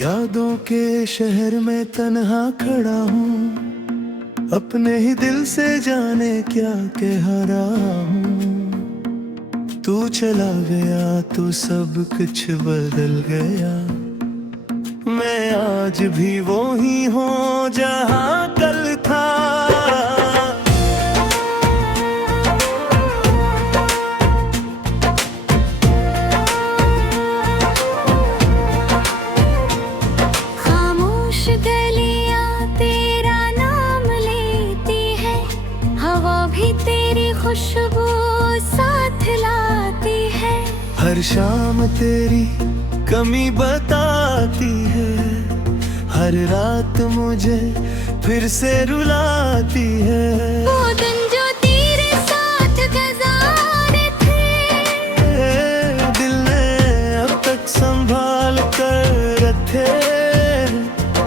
यादों के शहर में तन्हा खड़ा हूँ, अपने ही दिल से जाने क्या कह रहा हूँ। तू चला गया तो सब कुछ बदल गया, मैं आज भी वो ही हूँ जहाँ कल था। खामोश गलियां तेरा नाम लेती है, हवा भी तेरी खुशबू साथ लाती है। हर शाम तेरी कमी बताती है, हर रात मुझे फिर से रुलाती है। वो दिन जो तेरे साथ गुजारे थे, दिल ने अब तक संभाल कर रखे।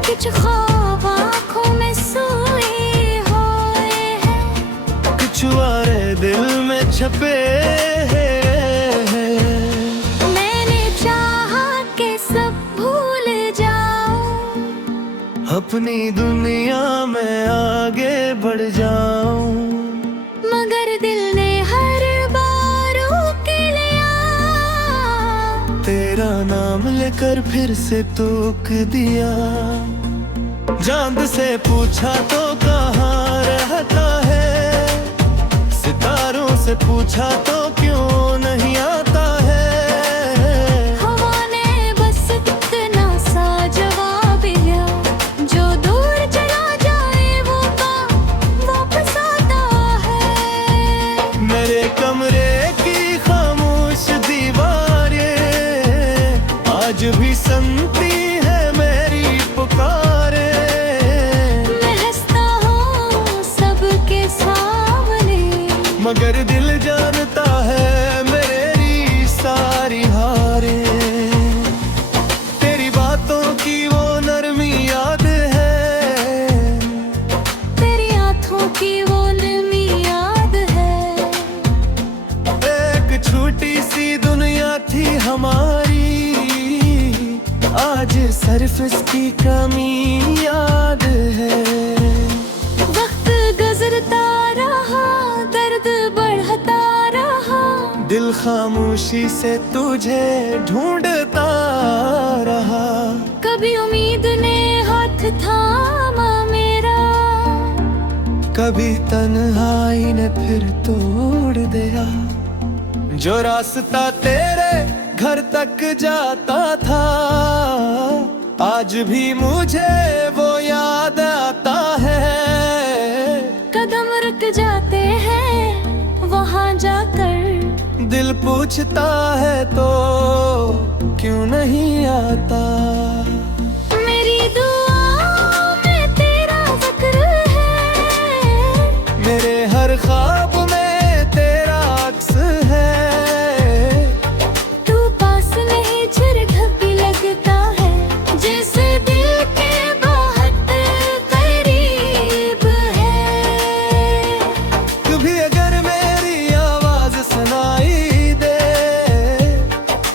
कुछ ख्वाब आँखों में सोए हुए हैं, कुछ वारे दिल में छपे हैं। अपनी दुनिया में आगे बढ़ जाऊं, मगर दिल ने हर बार रोक लिया। तेरा नाम लेकर फिर से टोक दिया। चांद से पूछा तो कहाँ रहता है, सितारों से पूछा तो क्यों नहीं आता है। हवा ने बस इतना सा जवाब दिया, जो दूर चला जाए वो वापस आता है। मेरे कमरे की खामोश दीवारें आज भी सुनती है मेरी पुकारे। मैं हंसता हूँ सबके सामने, मगर दिल जानता है मेरी सारी हारें। तेरी बातों की वो नरमी याद है, तेरी आँखों की वो नमी याद है। एक छोटी सी दुनिया थी हमारी, आज सिर्फ इसकी कमी याद है। वक्त गुजरता रहा, दर्द बढ़ता रहा, दिल खामोशी से तुझे ढूंढता रहा। कभी उम्मीद ने हाथ थामा मेरा, कभी तन्हाई ने फिर तोड़ दिया। जो रास्ता तेरे घर तक जाता था, आज भी मुझे वो याद आता है। कदम रुक जाते हैं वहाँ जाकर, दिल पूछता है तो क्यों नहीं आता। मेरी दुआओं में तेरा जिक्र है, मेरे हर ख्वाब में तेरा अक्स है। तू पास नहीं झिरझक भी लगता है, जैसे दिल के बहुत करीब है। कभी अगर मेरी आवाज सुनाई दे,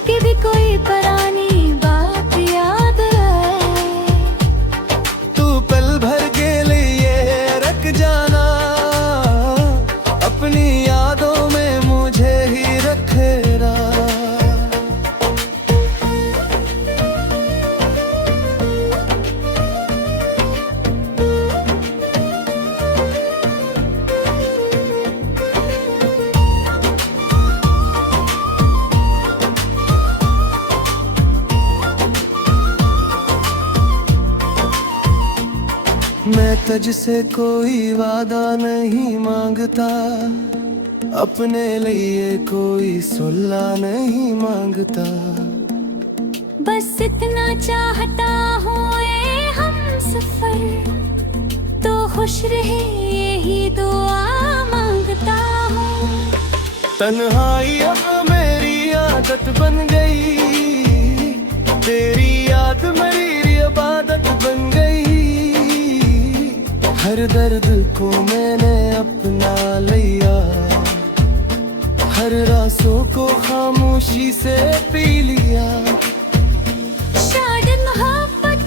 कभी कोई पुरानी बात याद आए, तू पल भर के लिए रख जाना। अपनी यादों में मुझे ही रखेरा। मैं तुझसे कोई वादा नहीं मांगता, अपने लिए कोई सुल्ला नहीं मांगता। बस इतना चाहता हूँ ए हम सफर, तो खुश रहे यही दुआ मांगता हूँ। तन्हाई अब मेरी आदत बन गई, तेरी याद मेरी इबादत बन गई। हर दर्द को मैंने अपना लिया, हर रासों को खामोशी से पी लिया। शायद मोहब्बत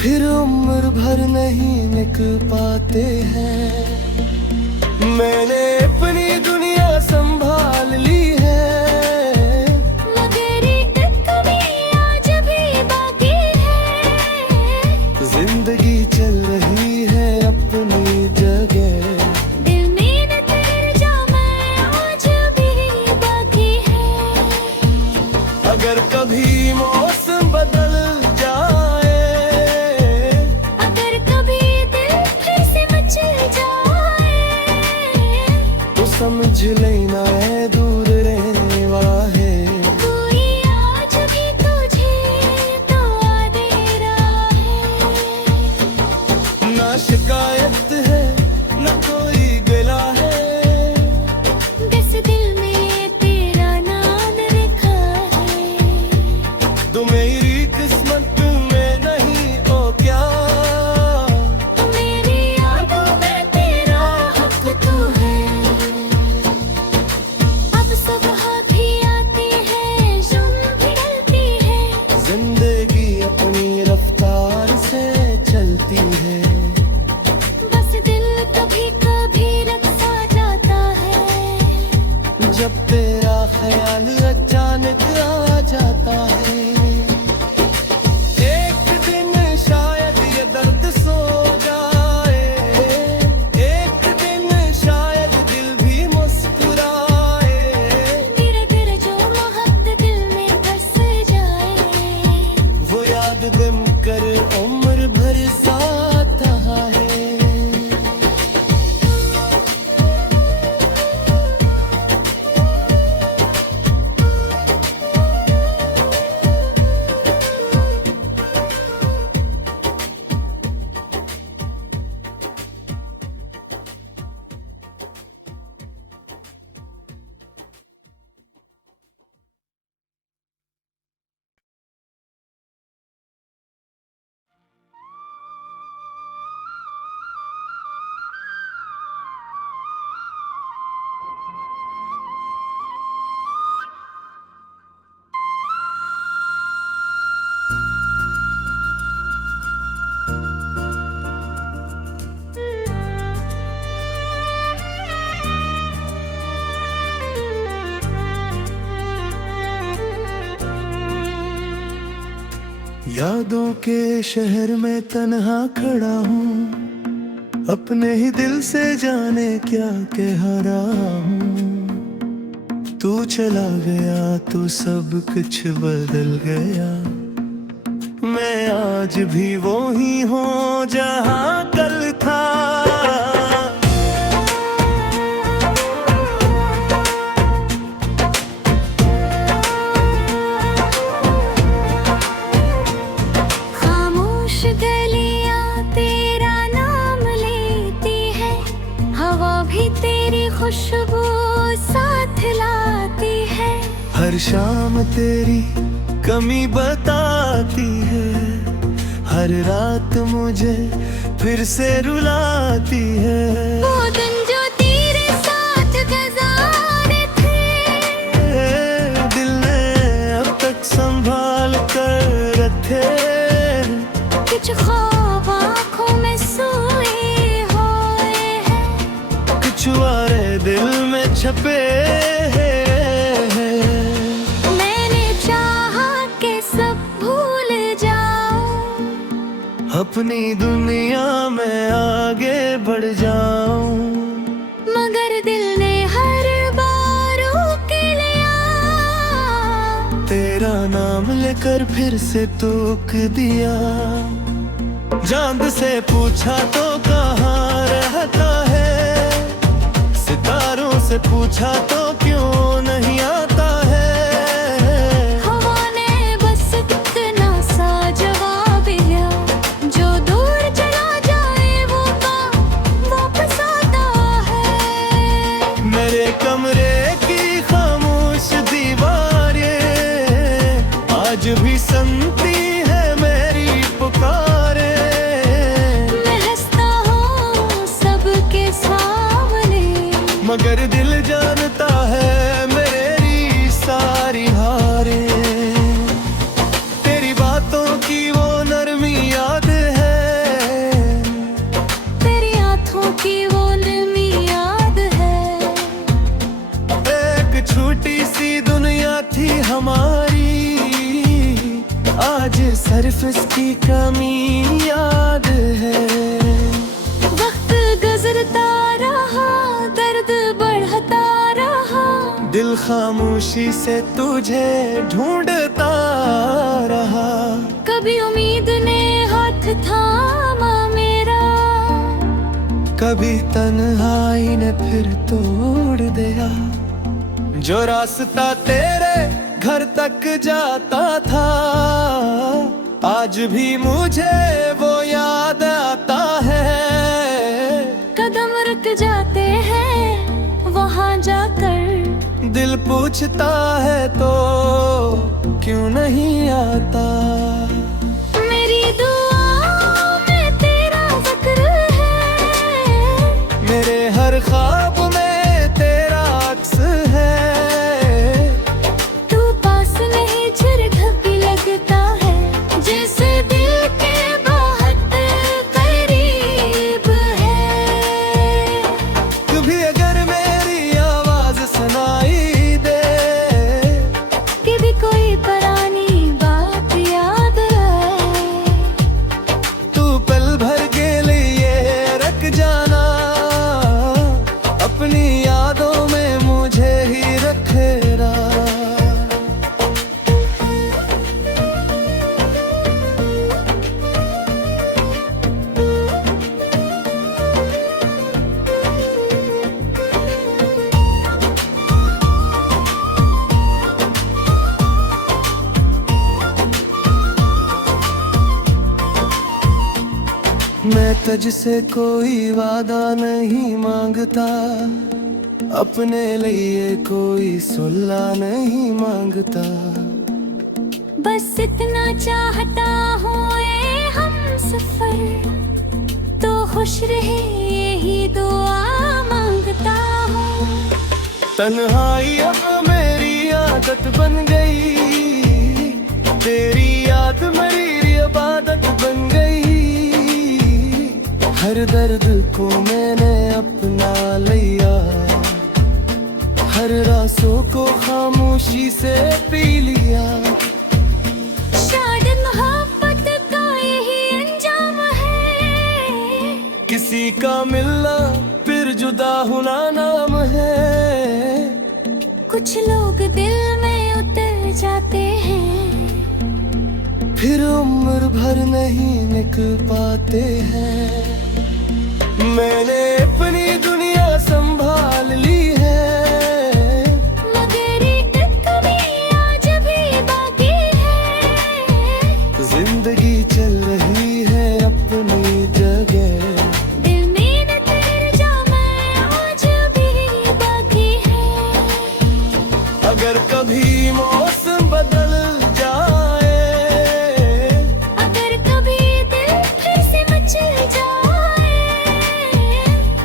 फिर उम्र भर नहीं निकल पाते हैं। मैंने अपनी दुनिया संभाल ली है, मगर एक भी आज भी बाकी है। जिंदगी चल रही है अपनी जगह, दिल में न तेरे जा मैं आज भी बाकी है। अगर कभी मौसम बदल जाए, अगर कभी दिल फिर से मचल जाए, तो समझ लेना है दूर रहने वाला है। कोई आज भी तुझे दुआ दे रहा है। ना शिकायत है ना कोई गिला है, बस दिल में तेरा नाम लिखा है। तो मेरी किस्मत में नहीं ओ क्या, मेरी यादों में तेरा हक तू है। अब सुबह भी आती है, शाम भी ढलती है, जिंदगी अपनी रफ्तार से चलती है। बस दिल कभी कभी रखा जाता है। जब तेरा ख्याल अचानक आ जाता है, एक दिन शायद ये दर्द सो जाए, एक दिन शायद दिल भी मुस्कुराए। धीरे धीरे जो मोहब्बत दिल में बस जाए, वो याद दिम कर उम्र भर साथ है। यादों के शहर में तन्हा खड़ा हूँ, अपने ही दिल से जाने क्या कह रहा हूँ। तू चला गया तो सब कुछ बदल गया, मैं आज भी वो ही हूँ जहाँ कल था। खामोश गलियां तेरा नाम लेती है, हवा भी तेरी खुशबू साथ लाती है। हर शाम तेरी कमी बताती है, हर रात मुझे फिर से रुलाती है। वो दिन जो तेरे साथ गुजारे थे, दिल ने अब तक संभाल कर रखे, कुछ ख्वाब आँखों में सोए हुए हैं, कुछ वारे दिल में छपे हैं। मैंने चाहा कि सब भूल जाऊं, अपनी दुनिया में आगे बढ़ जाऊं, मगर दिल ने हर बार रोक लिया। तेरा नाम लेकर फिर से टोक दिया। चांद से पूछा तो कहाँ रहता है, सितारों से पूछा तो क्यों नहीं आता है। हवा ने बस इतना सा जवाब दिया, जो दूर चला जाए वो वापस आता है। मेरे कमरे की खामोश दीवारें आज भी सुनती है मेरी पुकारे। मैं हंसता हूँ सबके सामने, मगर दिल जानता है सिर्फ इसकी कमी याद है। वक्त गुजरता रहा, दर्द बढ़ता रहा, दिल खामोशी से तुझे ढूंढता रहा। कभी उम्मीद ने हाथ थामा मेरा, कभी तन्हाई ने फिर तोड़ दिया। जो रास्ता तेरे घर तक जाता था, आज भी मुझे वो याद आता है। कदम रुक जाते हैं वहाँ जाकर, दिल पूछता है तो क्यों नहीं आता। मेरी दुआओं में तेरा जिक्र है, मेरे हर ख्वाब में तेरा अक्स है। तू पास नहीं झिरझक भी लगता है, जैसे दिल के बहुत करीब है। कभी अगर मेरी आवाज सुनाई दे, कभी कोई पुरानी बात याद आए, तू पल भर के लिए रख जाना। अपनी यादों में मुझे ही रखेरा। मैं तुझसे कोई वादा नहीं मांगता, अपने लिए कोई सुल्ला नहीं मांगता। बस इतना चाहता हूँ ए हम सफर, तो खुश रहे यही दुआ मांगता हूँ। तन्हाई अब मेरी आदत बन गई, तेरी याद मेरी इबादत बन गई। हर दर्द को मैंने अपना लिया, हर रासों को खामोशी से पी लिया। शायद मोहब्बत का यही अंजाम है, किसी का मिलना फिर जुदा होना नाम है। कुछ लोग दिल में उतर जाते हैं, फिर उम्र भर नहीं निकल पाते हैं। मैंने अपनी दुनिया संभाल ली है, मगर एक कमी आज भी बाकी है। जिंदगी चल रही है अपनी जगह, दिल में न तेरे जाम आज भी बाकी है। अगर कभी मौसम बदल जाए, अगर कभी दिल फिर से मचल जाए,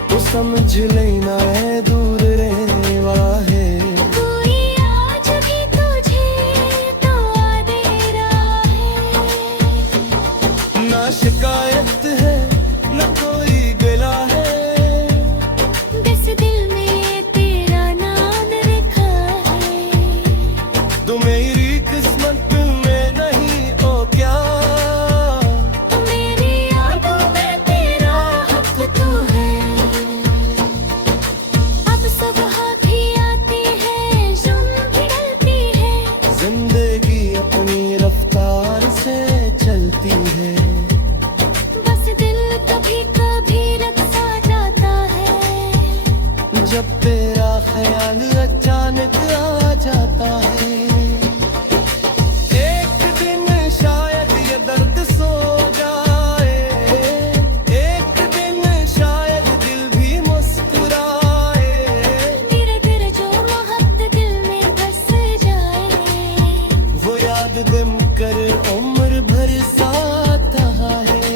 तो समझ लेना है दूर रहने वाला है। कोई आज भी तुझे तो आ दे रहा है। ना शिकायत है न कोई गिला है, बस दिल में तेरा नाम लिखा है। तू मेरी किस्मत में नहीं ओ क्या। मेरी यादों में तेरा हक तो है। अब सुबह भी आती है, शाम भी ढलती है, जिंदगी अपनी रफ्तार से चलती है। बस दिल कभी कभी रखा जाता है, जब तेरा ख्याल अचानक आ जाता है। एक दिन शायद ये दर्द सो जाए, एक दिन शायद दिल भी मुस्कुराए। धीरे धीरे जो मोहब्बत दिल में बस जाए, वो याद दिम कर उम्र भर साथ है।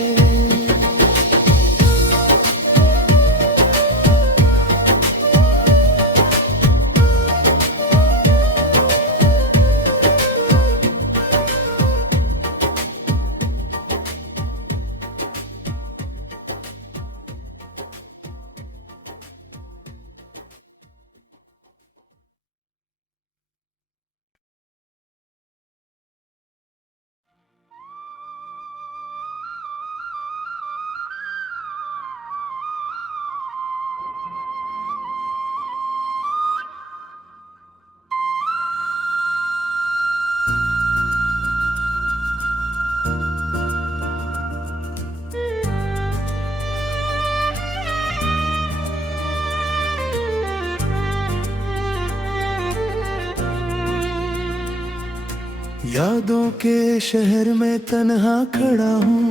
यादों के शहर में तन्हा खड़ा हूँ,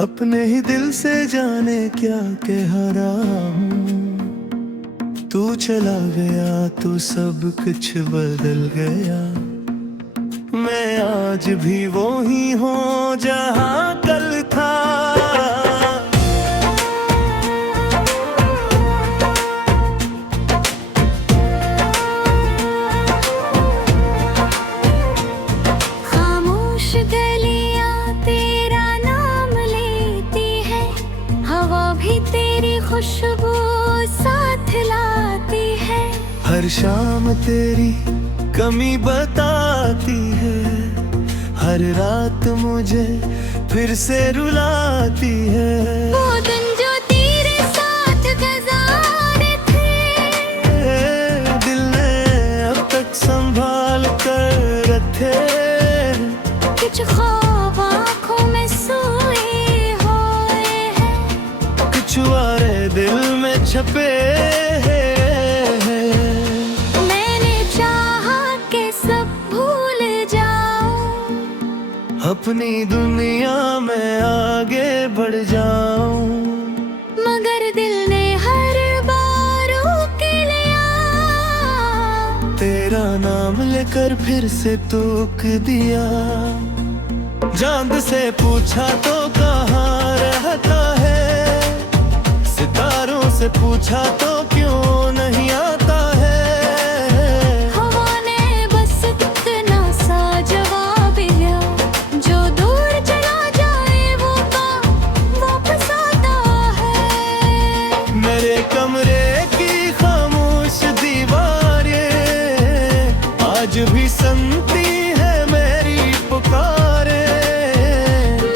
अपने ही दिल से जाने क्या कह रहा हूँ। तू चला गया तो सब कुछ बदल गया, मैं आज भी वो ही हूँ जहाँ कल था। खामोश गलियां तेरा नाम लेती है, हवा भी तेरी खुशबू साथ लाती है। हर शाम तेरी कमी बताती है, हर रात मुझे फिर से रुलाती है। वो दिन जो तेरे साथ गुजारे थे, दिल ने अब तक संभाल कर रखे, कुछ ख्वाब आँखों में सोए हुए हैं, कुछ वारे दिल में छपे हैं। अपनी दुनिया में आगे बढ़ जाऊं, मगर दिल ने हर बार रोक लिया। तेरा नाम लेकर फिर से टोक दिया। चांद से पूछा तो कहाँ रहता है, सितारों से पूछा तो क्यों नहीं आता है। हवा ने बस इतना सा जवाब दिया, जो दूर चला जाए वो वापस आता है। मेरे कमरे की खामोश दीवारें आज भी सुनती है मेरी पुकारे।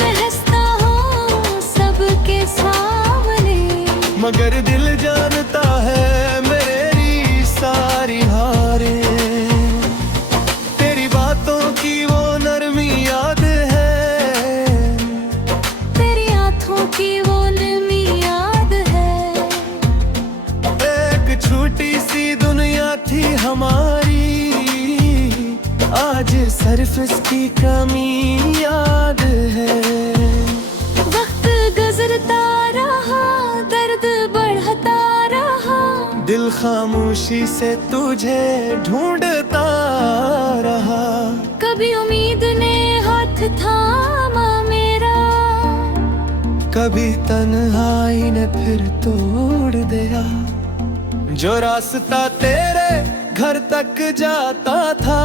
मैं हंसता हूँ सबके सामने, मगर दिल जानता है मेरी सारी हारें। तेरी बातों की वो नरमी याद है, तेरी आँखों की वो नरमी याद है। एक छोटी सी दुनिया थी हमारी, आज सिर्फ इसकी कमी याद है। वक्त गुजरता रहा, दर्द बढ़ता रहा, दिल खामोशी से तुझे ढूंढता रहा। कभी उम्मीद ने हाथ थामा मेरा, कभी तन्हाई ने फिर तोड़ दिया। जो रास्ता तेरे घर तक जाता था,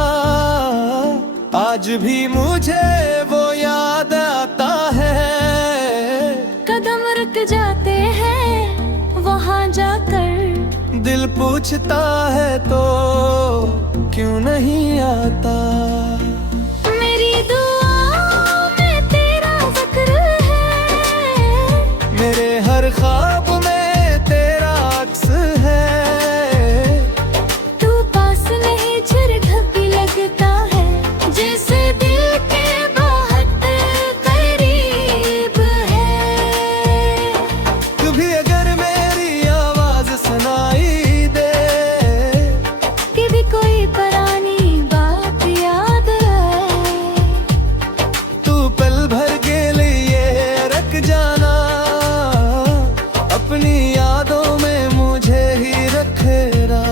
आज भी मुझे वो याद आता है। कदम रुक जाते हैं वहाँ जाकर, दिल पूछता है तो क्यों नहीं आता। मेरी दुआ में तेरा जिक्र है, मेरे हर ख्वाब में तेरा अक्स है। तू पास नहीं झिरझक भी लगता है, जैसे दिल के बहुत करीब है। कभी अगर मेरी आवाज सुनाई दे, कभी कोई पुरानी बात याद आए, तू पल भर के लिए रख जाना, अपनी यादों में मुझे ही रखेना।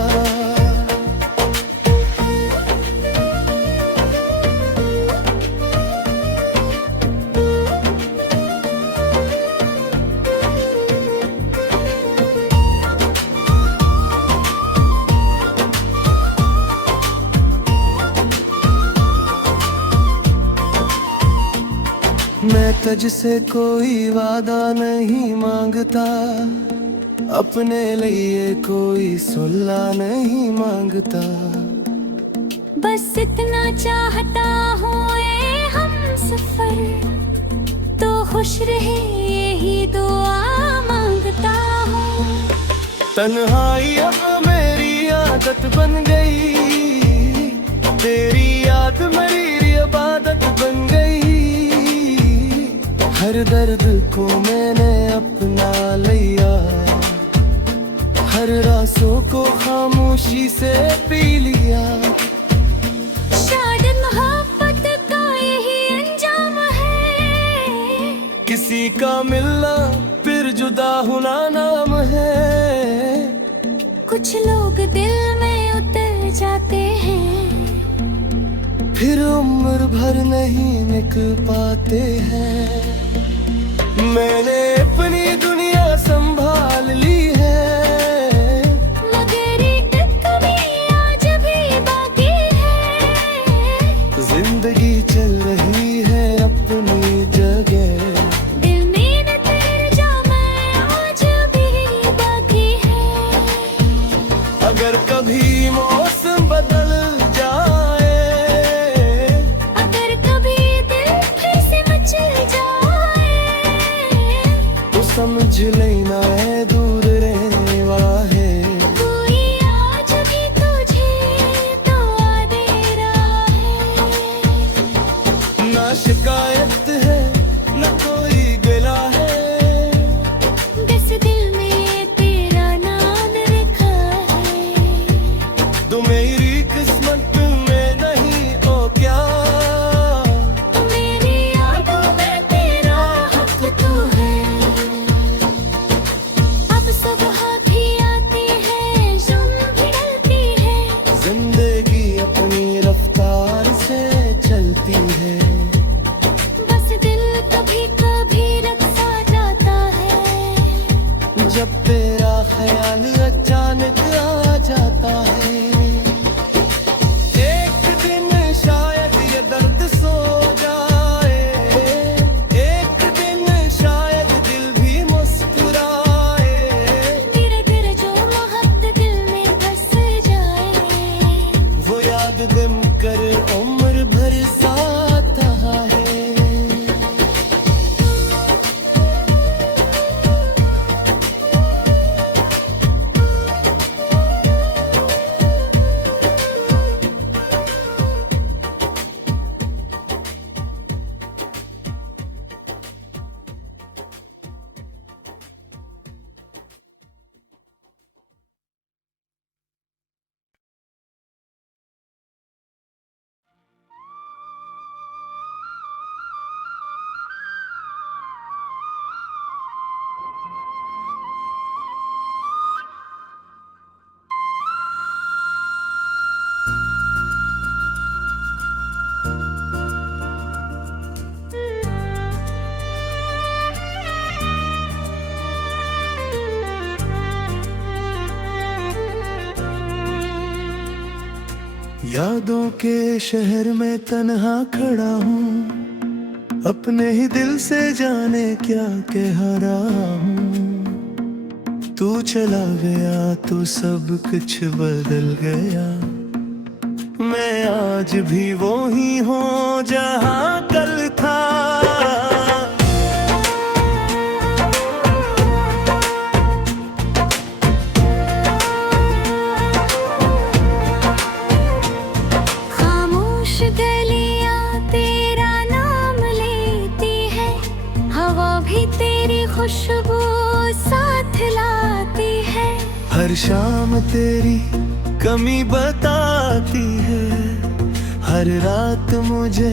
मैं तुझसे कोई वादा नहीं मांगता, अपने लिए कोई सुल्ला नहीं मांगता। बस इतना चाहता हूँ ए हम सफर, तो खुश रहे यही दुआ मांगता हूँ। तन्हाई अब मेरी आदत बन गई, तेरी याद मेरी इबादत बन गई। हर दर्द को मैंने अपना लिया, हर रासों को खामोशी से पी लिया। शायद मोहब्बत किसी का मिलना फिर जुदा होना नाम है। कुछ लोग दिल में उतर जाते हैं, फिर उम्र भर नहीं निकल पाते हैं। मैंने अपनी दुनिया संभाल ली है, मगर एक कमी आज भी बाकी है। जिंदगी चल रही है अपनी जगह, दिल में न तेरे जामे आज भी बाकी है। अगर कभी मौसम बदल जाए, अगर कभी दिल फिर से मचल जाए, तो समझ लेना है दूर रहने वाला है। कोई आज भी तुझे दुआ दे रहा है। ना शिकायत है न कोई गिला है, बस दिल में तेरा नाम लिखा है। तो मेरी किस्मत में नहीं ओ क्या, मेरी यादों में तेरा हक तो है। अब सुबह भी आती है, शाम भी ढलती है, जिंदगी अपनी रफ्तार से चलती है। बस दिल कभी कभी रखा जाता है। जब तेरा ख्याल अचानक आ जाता है, एक दिन शायद ये दर्द सो जाए, एक दिन शायद दिल भी मुस्कुराए। धीरे धीरे जो मोहब्बत दिल में बस जाए, वो याद दिम कर उम्र भर साथ है। यादों के शहर में तन्हा खड़ा हूँ, अपने ही दिल से जाने क्या कह रहा हूँ। तू चला गया तो सब कुछ बदल गया, मैं आज भी वो ही हूँ जहाँ कल था। खामोश गलियां तेरा नाम लेती है, हवा भी तेरी खुशबू साथ लाती है। हर शाम तेरी कमी बताती है, हर रात मुझे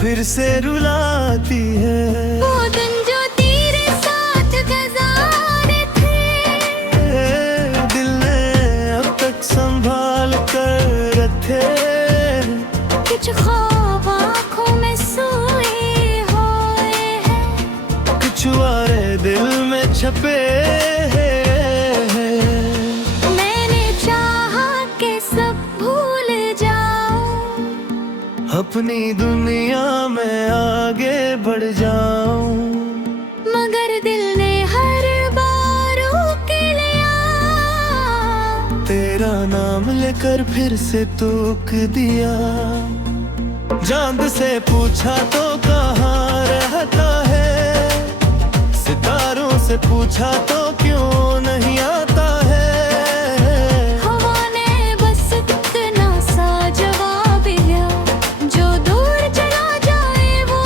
फिर से रुलाती है। वो दिन जो तेरे साथ गुजारे थे, दिल ने अब तक संभाल कर रखे, कुछ ख्वाब आँखों में सोए हुए हैं, कुछ वारे दिल में छपे हैं। मैंने चाहा कि सब भूल जाऊं, अपनी दुनिया में आगे बढ़ जाऊं, मगर दिल ने हर बार रोक लिया। तेरा नाम लेकर फिर से तूक दिया। चांद से पूछा तो कहाँ रहता है, सितारों से पूछा तो क्यों नहीं आता है। हवा ने बस इतना सा जवाब दिया, जो दूर चला जाए वो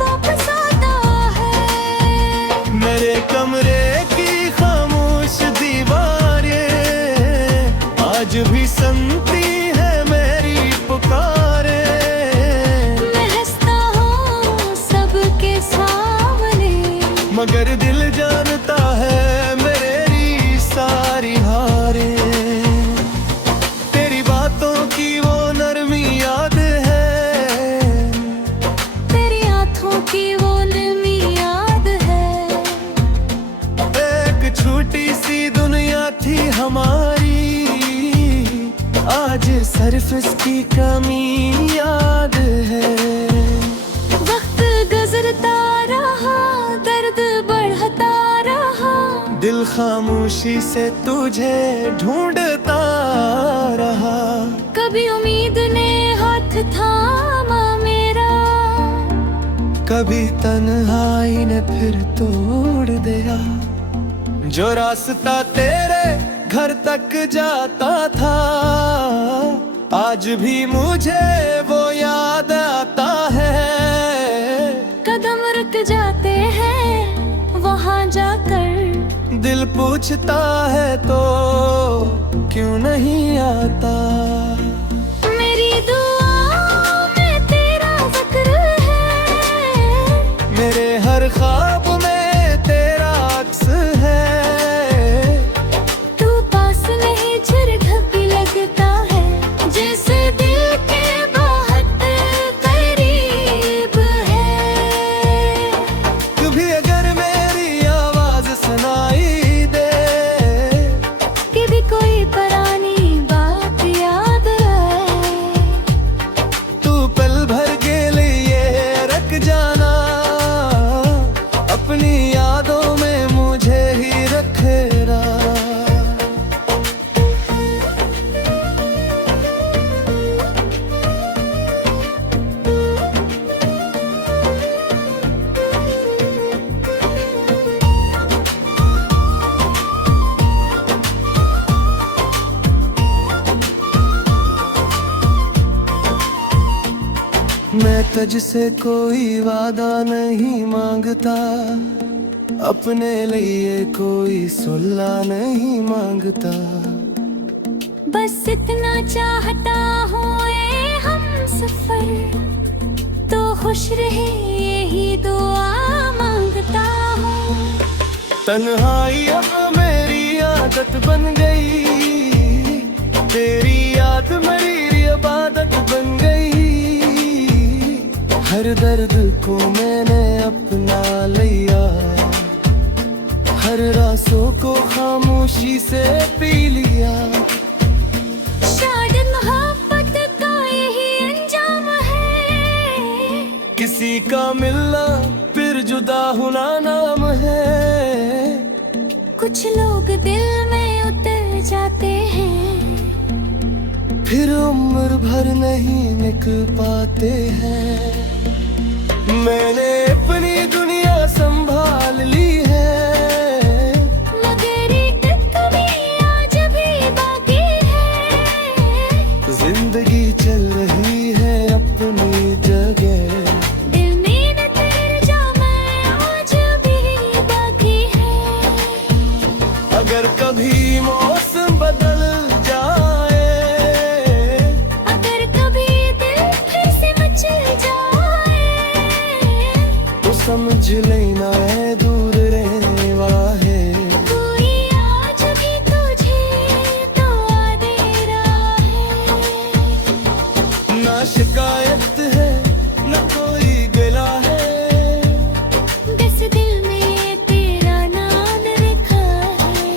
वापस आता है। मेरे कमरे की खामोश दीवारें आज भी सुनती है मेरी पुकारे। मैं हंसता हूँ सबके सामने, मगर दिल जानता है मेरी सारी हारें। तेरी बातों की वो नरमी याद है, तेरी आँखों की वो नरमी याद है। एक छोटी सी दुनिया थी हमारी, आज सिर्फ इसकी कमी याद है। वक्त गुजरता रहा, दर्द बढ़ता रहा, दिल खामोशी से तुझे ढूंढता रहा। कभी उम्मीद ने हाथ थामा मेरा, कभी तन्हाई ने फिर तोड़ दिया। जो रास्ता तेरे घर तक जाता था, आज भी मुझे वो याद आता है। कदम रुक जाते हैं वहाँ जाकर, दिल पूछता है तो क्यों नहीं आता। मेरी दुआओं में तेरा जिक्र है, मेरे हर ख्वाब में तेरा अक्स है। तू पास नहीं झिरझक भी लगता है, जैसे दिल के बहुत करीब है। कभी अगर मेरी आवाज सुनाई दे, कभी कोई पुरानी बात याद आए, तू पल भर के लिए रख जाना। अपनी यादों में मुझे ही रखेना। मैं तुझसे कोई वादा नहीं मांगता, अपने लिए कोई सुल्ला नहीं मांगता। बस इतना चाहता हूँ ये हम सफर, तो खुश रहे यही दुआ मांगता हूँ। तन्हाई अब मेरी आदत बन गई, तेरी याद मेरी इबादत बन गई। हर दर्द को मैंने अपना लिया, हर रासों को खामोशी से पी लिया। शायद मोहब्बत का यही अंजाम है, किसी का मिलना फिर जुदा होना नाम है। कुछ लोग दिल में उतर जाते हैं, फिर उम्र भर नहीं निकल पाते हैं। मैंने अपनी दुनिया संभाल ली है, मगर एक कमी आज भी बाकी है। जिंदगी चल रही है अपनी जगह, दिल में न तेरे जाम आज भी बाकी है। अगर कभी मौसम बदल जाए, अगर कभी दिल फिर से मचल जाए, तो समझ लेना है दूर रहने वाला है। कोई आज भी तुझे दुआ दे रहा है। ना शिकायत है न कोई गिला है, बस दिल में तेरा नाम लिखा है।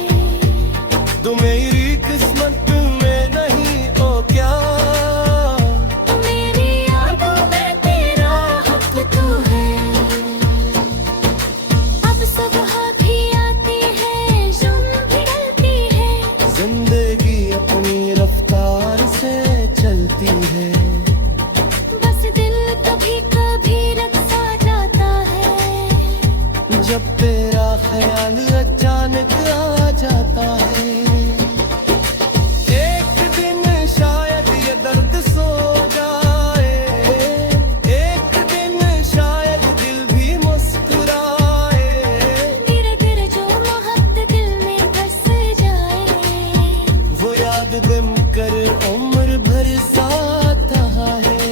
तो मेरी किस्मत में नहीं ओ क्या, मेरी यादों में तेरा हक तू है। अब सुबह भी आती है, शाम भी ढलती है, जिंदगी अपनी रफ्तार से चलती है। बस दिल कभी कभी रखा जाता है, जब तेरा ख्याल अचानक आ जाता है। एक दिन शायद ये दर्द सो जाए, एक दिन शायद दिल भी मुस्कुराए। धीरे धीरे जो मोहब्बत दिल में बस जाए, वो याद दिल कर उम्र भर साथ है।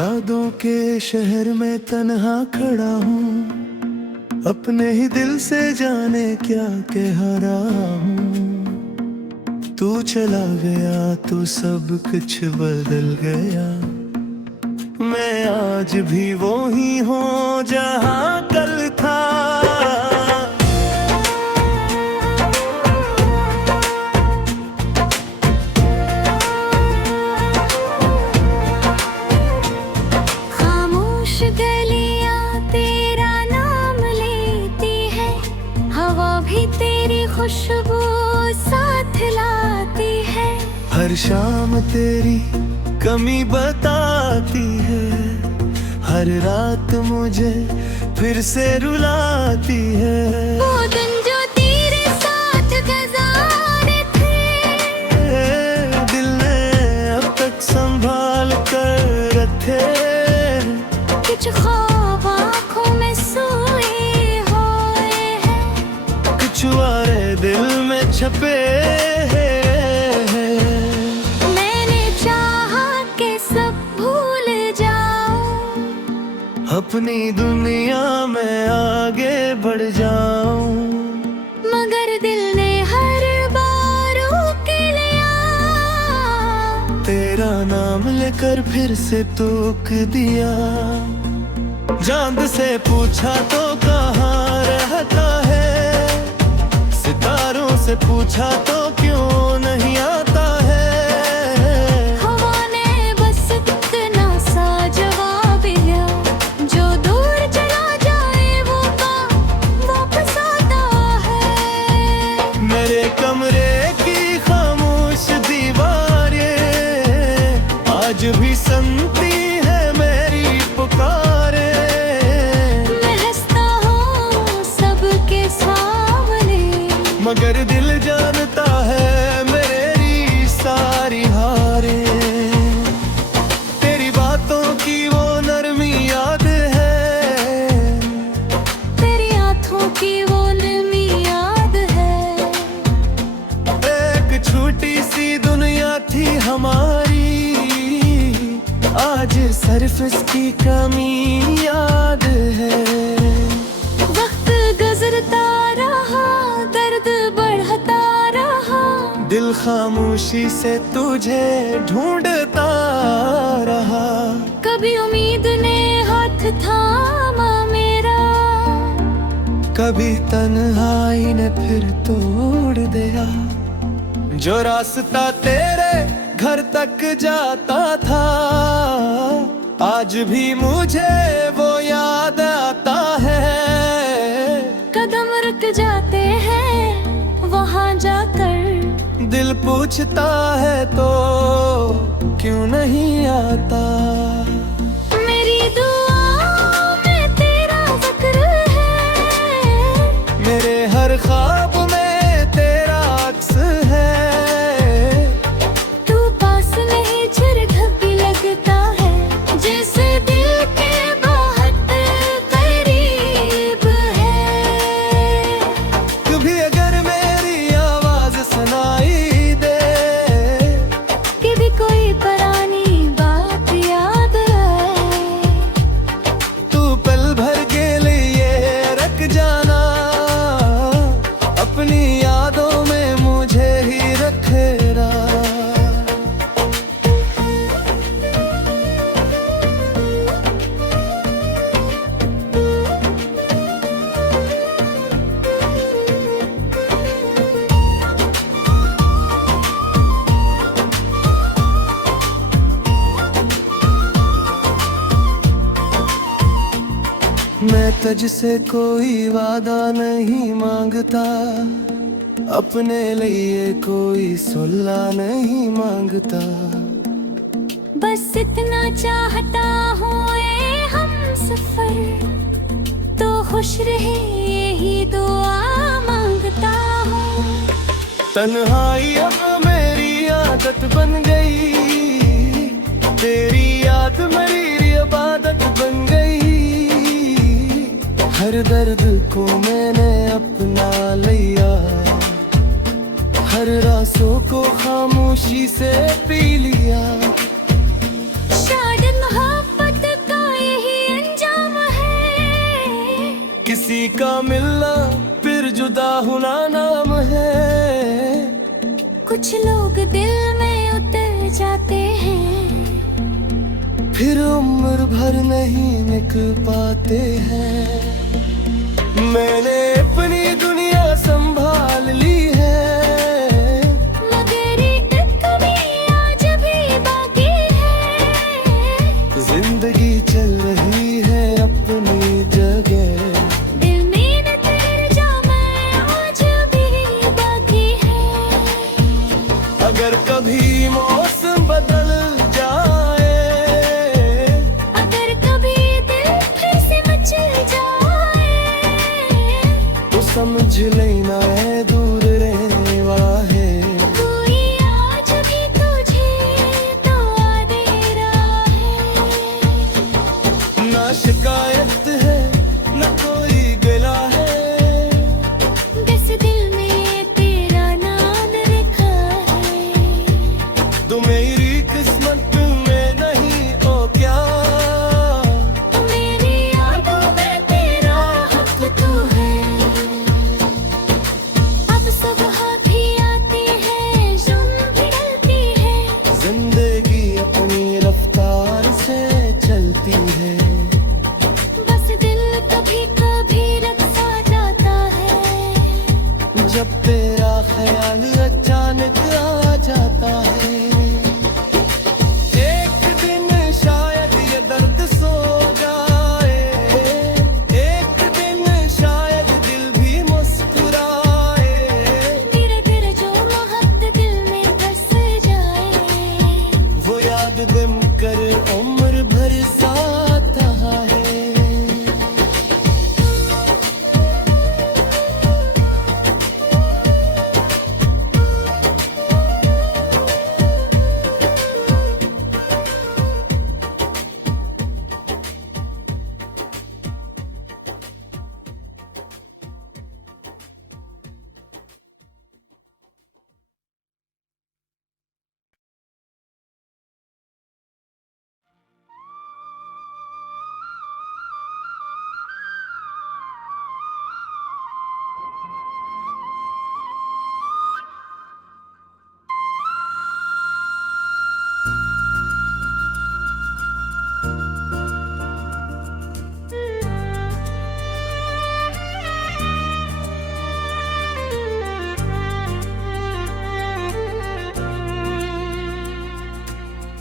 यादों के शहर में तन्हा खड़ा हूँ, अपने ही दिल से जाने क्या कह रहा हूँ। तू चला गया तो सब कुछ बदल गया, मैं आज भी वो ही हूँ जहाँ कल था। खामोश गलियां तेरा नाम लेती है, हवा भी तेरी खुशबू साथ लाती है। हर शाम तेरी कमी बताती है, हर रात मुझे फिर से रुलाती है। वो दिन जो तेरे साथ गुजारे थे, दिल ने अब तक संभाल कर रखे। कुछ ख्वाब आँखों में सोए हुए हैं, कुछ वारे दिल में छपे हैं। मैंने चाहा कि सब भूल जाऊं, अपनी दुनिया में आगे बढ़ जाऊं, मगर दिल ने हर बार रोक लिया। तेरा नाम लेकर फिर से टोक दिया। चांद से पूछा तो कहाँ रहता है, सितारों से पूछा तो क्यों नहीं आता है। हवा ने बस इतना सा जवाब दिया, जो दूर चला जाए वो वापस आता है। मेरे कमरे की खामोश दीवारें आज भी सुनती है मेरी पुकारे। मैं हंसता हूँ सबके सामने, मगर दिल जानता है मेरी सारी हारें। तेरी बातों की वो नरमी याद है, तेरी आँखों की वो नरमी याद है। एक छोटी सी दुनिया थी हमारी, आज सिर्फ इसकी कमी याद है। वक्त गुजरता रहा, दर्द बढ़ता रहा, दिल खामोशी से तुझे ढूंढता रहा। कभी उम्मीद ने हाथ थामा मेरा, कभी तन्हाई ने फिर तोड़ दिया। जो रास्ता तेरे घर तक जाता था, आज भी मुझे वो याद आता है। कदम रुक जाते हैं वहाँ जाकर, दिल पूछता है तो क्यों नहीं आता। मेरी दुआओं में तेरा जिक्र है, मेरे हर ख्वाब में तेरा अक्स है। तू पास नहीं झिरझक भी लगता है, जैसे दिल के बहुत करीब है। कभी अगर मेरी आवाज सुनाई दे, कि भी कोई पुरानी बात याद आए, तू पल भर के लिए रख जाना, अपनी यादों में मुझे ही रखेरा। मैं तुझसे कोई वादा नहीं मांगता, अपने लिए कोई सुल्ला नहीं मांगता। बस इतना चाहता हूँ ए हम सफर, तो खुश रहे यही दुआ मांगता हूँ। तन्हाई अब मेरी आदत बन गई, तेरी याद मेरी इबादत बन गई। हर दर्द को मैंने अपना लिया, हर रासों को खामोशी से पी लिया। शायद मोहब्बत किसी का मिलना फिर जुदा होना नाम है। कुछ लोग दिल में उतर जाते हैं, फिर उम्र भर नहीं निकल पाते हैं। मैंने अपनी दुनिया संभाल ली है, मगर एक कमी आज भी बाकी है। जिंदगी चल रही है अपनी जगह, दिल में न तेर जा मैं आज भी बाकी है। अगर कभी मौसम बदल जाए, अगर कभी दिल फिर से मचल जाए, तो समझ लेना है दूर रहने वाला है। कोई आज भी तुझे तो आ दे रहा है। ना शिकायत है न कोई गिला है, बस दिल में तेरा नाम लिखा है। तू मेरी किस्मत में नहीं हो क्या, मेरी यादों में तेरा हक तू है। अब सुबह भी आती है, शाम भी ढलती है, जिंदगी अपनी रफ्तार से चलती है। बस दिल कभी कभी रखा जाता है। जब तेरा ख्याल अचानक आ जाता है, एक दिन शायद ये दर्द सो जाए, एक दिन शायद दिल भी मुस्कुराए। धीरे धीरे जो मोहब्बत दिल में बस जाए, वो याद दिम कर उम्र भर साथ रहा है।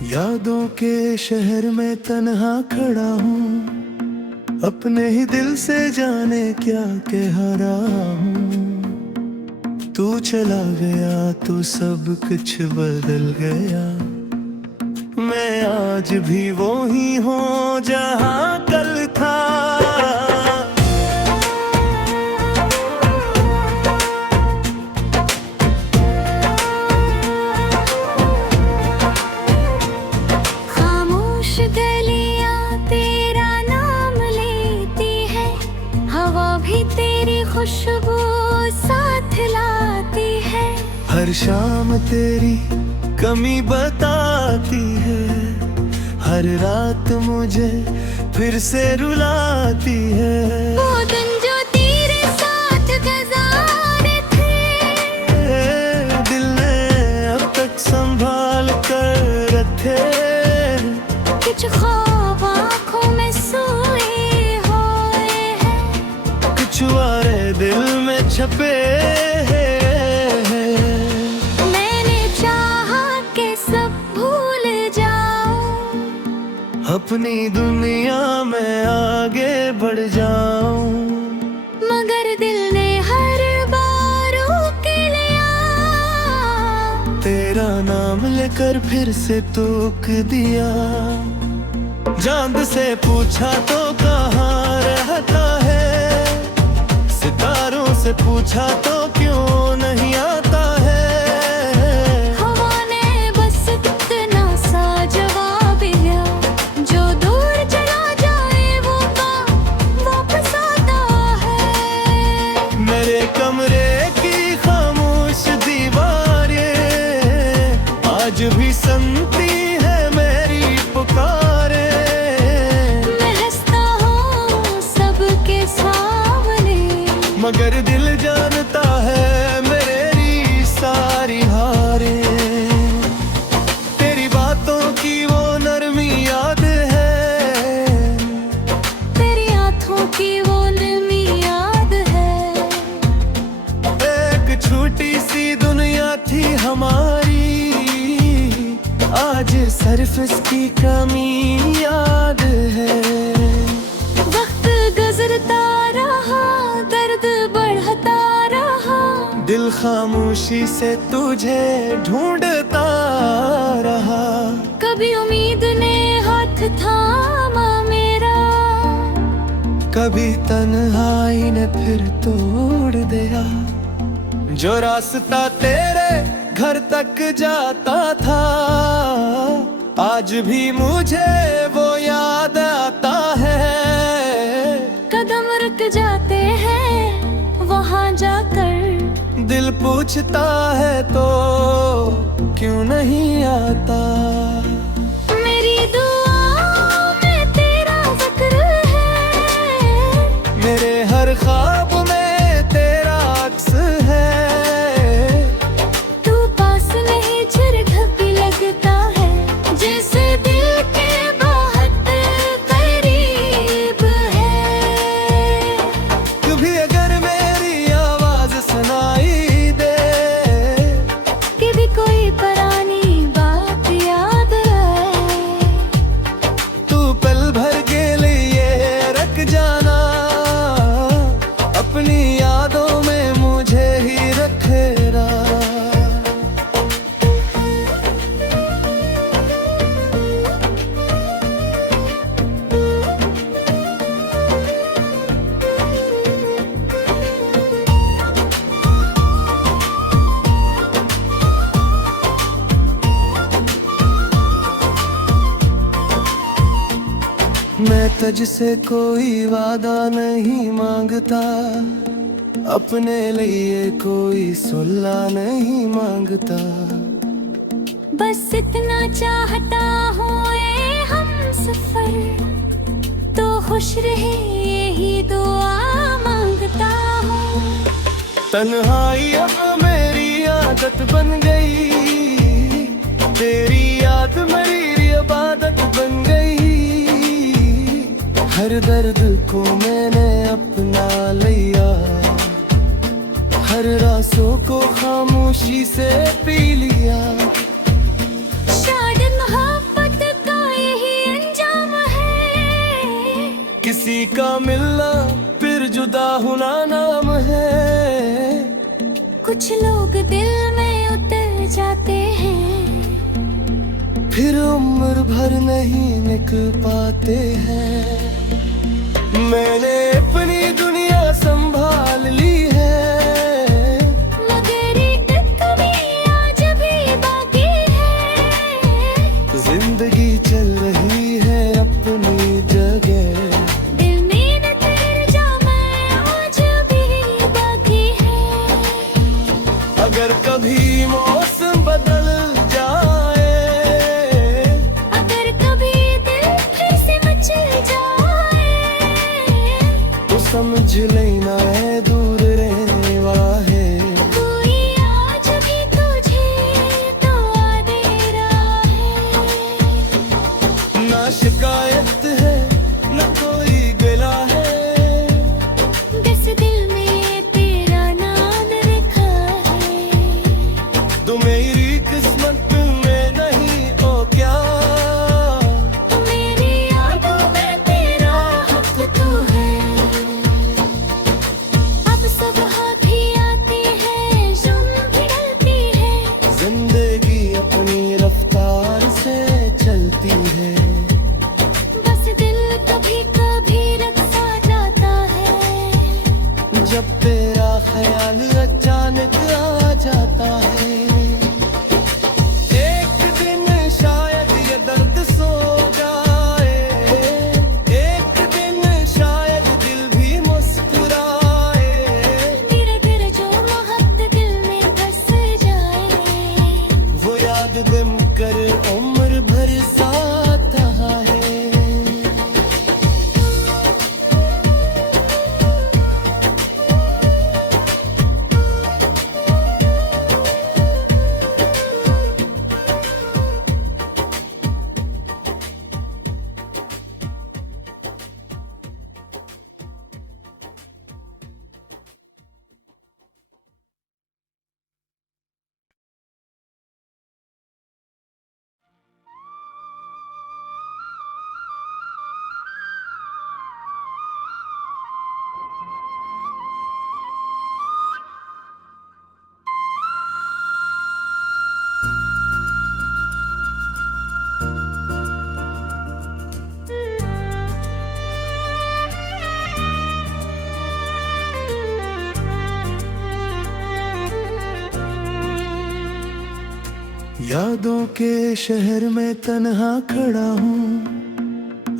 यादों के शहर में तन्हा खड़ा हूँ, अपने ही दिल से जाने क्या कह रहा हूँ। तू चला गया तो सब कुछ बदल गया, मैं आज भी वो ही हूँ जहाँ कल था। खामोश गलियां तेरा नाम लेती है, हवा भी तेरी खुशबू साथ लाती है। हर शाम तेरी कमी बताती है, हर रात मुझे फिर से रुलाती है। वो दिन जो तेरे साथ गुजारे थे, दिल ने अब तक संभाल कर रखे, कुछ ख्वाब आँखों में सोए हुए हैं, कुछ वारे दिल में छपे हैं। मैंने चाहा कि सब भूल जाऊं, अपनी दुनिया में आगे बढ़ जाऊं, मगर दिल ने हर बार रोक लिया। तेरा नाम लेकर फिर से तूक दिया। चांद से पूछा तो कहाँ रहता है, सितारों से पूछा तो क्यों नहीं आता है। हवा ने बस इतना सा जवाब दिया, जो दूर चला जाए वो वापस आता है। मेरे कमरे की खामोश दीवारें आज भी सुनती है मेरी पुकारे। मैं हंसता हूँ सबके सामने, सिर्फ इसकी कमी याद है। वक्त गुजरता रहा, दर्द बढ़ता रहा, दिल खामोशी से तुझे ढूंढता रहा। कभी उम्मीद ने हाथ थामा मेरा, कभी तन्हाई ने फिर तोड़ दिया। जो रास्ता तेरे घर तक जाता था, आज भी मुझे वो याद आता है। कदम रुक जाते हैं वहाँ जाकर, दिल पूछता है तो क्यों नहीं आता। मेरी दुआओं में तेरा जिक्र है, मेरे हर ख्वाब में तेरा अक्स है। तू पास नहीं झिरझक भी लगता है, जैसे दिल के बहुत करीब है। कभी अगर मेरी आवाज सुनाई दे, कि भी कोई पुरानी बात याद आए, तू पल भर के लिए रख जाना। अपनी यादों में मुझे ही रखेरा। मैं तुझसे कोई वादा नहीं मांगता, अपने लिए कोई सुल्ला नहीं मांगता। बस इतना चाहता हूँ ए हम सफर, तो खुश रहे यही दुआ मांगता हूँ। तन्हाई अब मेरी आदत बन गई, तेरी याद मेरी इबादत बन गई। हर दर्द को मैंने अपना लिया, हर रासों को खामोशी से पी लिया। शायद मोहब्बत का यही अंजाम है, किसी का मिलना फिर जुदा होना नाम है। कुछ लोग दिल में उतर जाते हैं, फिर उम्र भर नहीं निकल पाते हैं। मैंने अपनी दुनिया संभाल ली है, मगर एक कमी आज भी बाकी है। जिंदगी चल रही है अपनी जगह। दिल में न तेरे जाम आज भी बाकी है। अगर कभी मौसम बदल जाए, अगर कभी दिल फिर से मचल जाए, तो समझ लेना है दूर रहने वाला है। कोई आज भी तुझे दुआ दे रहा है। ना शिकायत है ना कोई गिला है, बस दिल में तेरा नाम लिखा है। तो मेरी किस्मत में नहीं ओ क्या। मेरी यादों में तेरा हक तू है। अब सुबह भी आती है, जुम भी ढलती है, जिंदगी अपनी रफ्तार से चलती है। बस दिल कभी कभी रखा जाता है, जब तेरा ख्याल अचानक आ जाता है। एक दिन शायद ये दर्द सो जाए, एक दिन शायद दिल भी मुस्कुराए। धीरे धीरे जो मोहब्बत दिल में बस जाए, वो याद गम कर उम्र भर साथ है। यादों के शहर में तन्हा खड़ा हूँ,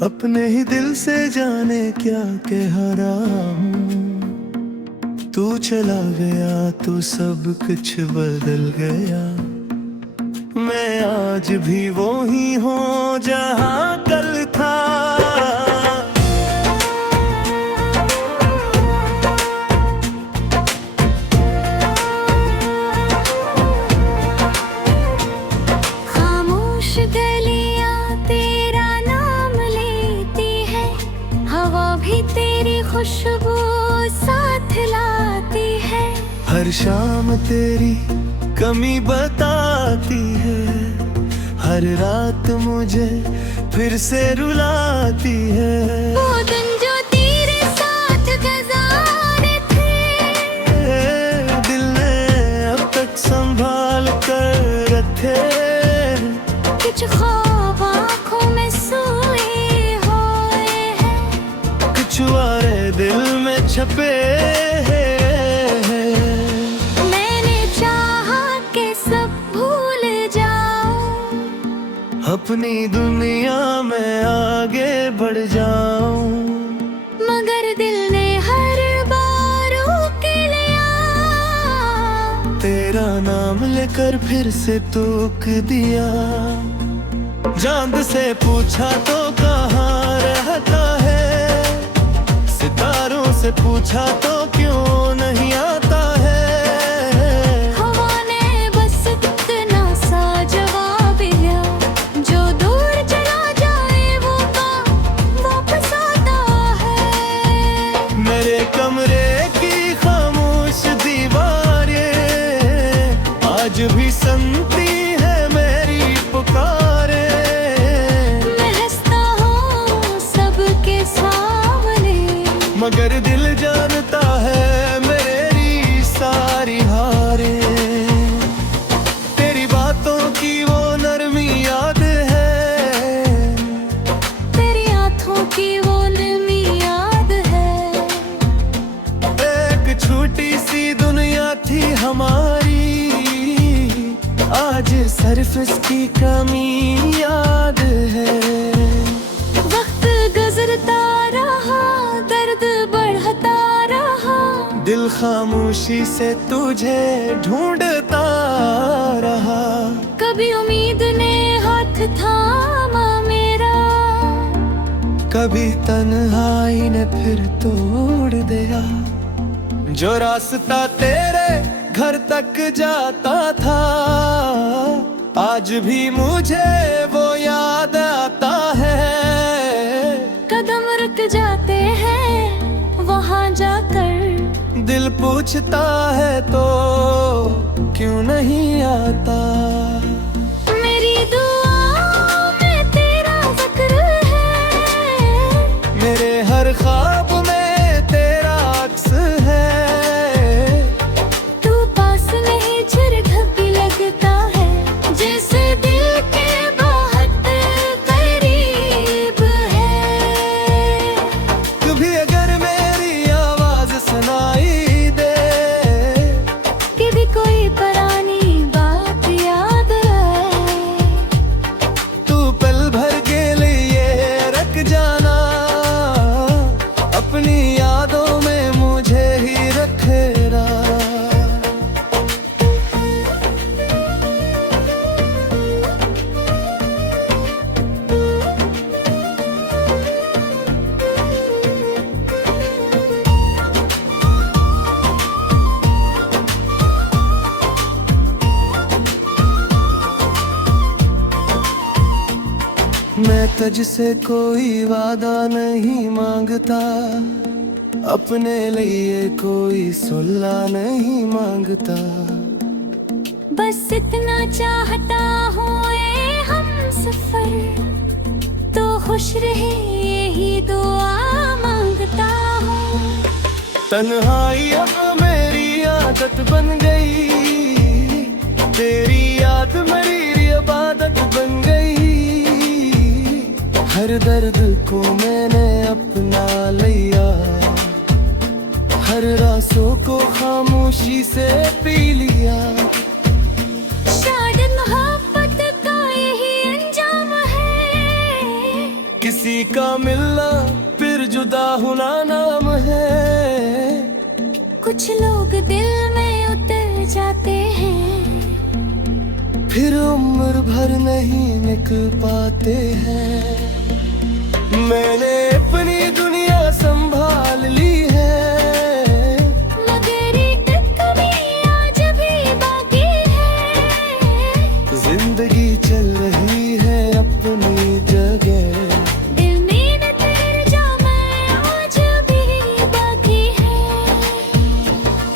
अपने ही दिल से जाने क्या कह रहा हूँ। तू चला गया तो सब कुछ बदल गया, मैं आज भी वो ही हूँ जहाँ कल था। खामोश गलियां तेरा नाम लेती है, हवा भी तेरी खुशबू साथ लाती है। हर शाम तेरी कमी बताती है, हर रात मुझे फिर से रुलाती है। वो दिन जो तेरे साथ गुजारे थे, दिल ने अब तक संभाल कर रखे, कुछ ख्वाब आँखों में सोए हुए हैं, कुछ वारे दिल में छपे हैं। मैंने चाहा कि सब भूल जाऊं, अपनी दुनिया में आगे बढ़ जाऊं, मगर दिल ने हर बार रोक लिया। तेरा नाम लेकर फिर से तूक दिया। चांद से पूछा तो कहाँ रहता है, सितारों से पूछा तो क्यों नहीं आता है। हवा ने बस इतना सा जवाब दिया, जो दूर चला जाए वो वापस आता है। मेरे कमरे की खामोश दीवारें आज भी सुनती है मेरी पुकारे। मैं हंसता हूँ सबके सामने, मगर दिल जानता है मेरी सारी हारें। तेरी बातों की वो नरमी याद है, तेरी आँखों की वो नमी याद है। एक छोटी सी दुनिया थी हमारी, आज सिर्फ इसकी कमी याद है। वक्त गुजरता रहा, दर्द बढ़ता रहा, दिल खामोशी से तुझे ढूंढता रहा। कभी उम्मीद ने हाथ थामा मेरा, कभी तन्हाई ने फिर तोड़ दिया। जो रास्ता तेरे घर तक जाता था, आज भी मुझे वो याद आता है। कदम रुक जाते हैं वहाँ जाकर, दिल पूछता है तो क्यों नहीं आता। मेरी दुआओं में तेरा जिक्र है, मेरे हर ख्वाब में तेरा अक्स है। तू पास नहीं झिरझक भी लगता है, जैसे दिल के बहुत करीब है। कभी अगर मेरी आवाज सुनाई दे, कि भी कोई पुरानी बात याद है, तू पल भर के लिए रख जाना, अपनी यादों में मुझे ही रखेरा। मैं तुझसे कोई वादा नहीं मांगता, अपने लिए कोई सुल्ला नहीं मांगता। बस इतना चाहता हूँ ए हम सफर, तो खुश रहे यही दुआ मांगता हूँ। तन्हाई अब मेरी आदत बन गई, तेरी याद मेरी इबादत बन गई। हर दर्द को मैंने अपना लिया, हर रासों को खामोशी से पी लिया। शायद मोहब्बत का मिलना फिर जुदा होना नाम है। कुछ लोग दिल में उतर जाते हैं, फिर उम्र भर नहीं निकल पाते हैं। मैंने अपनी दुनिया संभाल ली है, मगर एक कमी आज भी बाकी है। जिंदगी चल रही है अपनी जगह, दिल में न तेरे जाम आज भी बाकी है।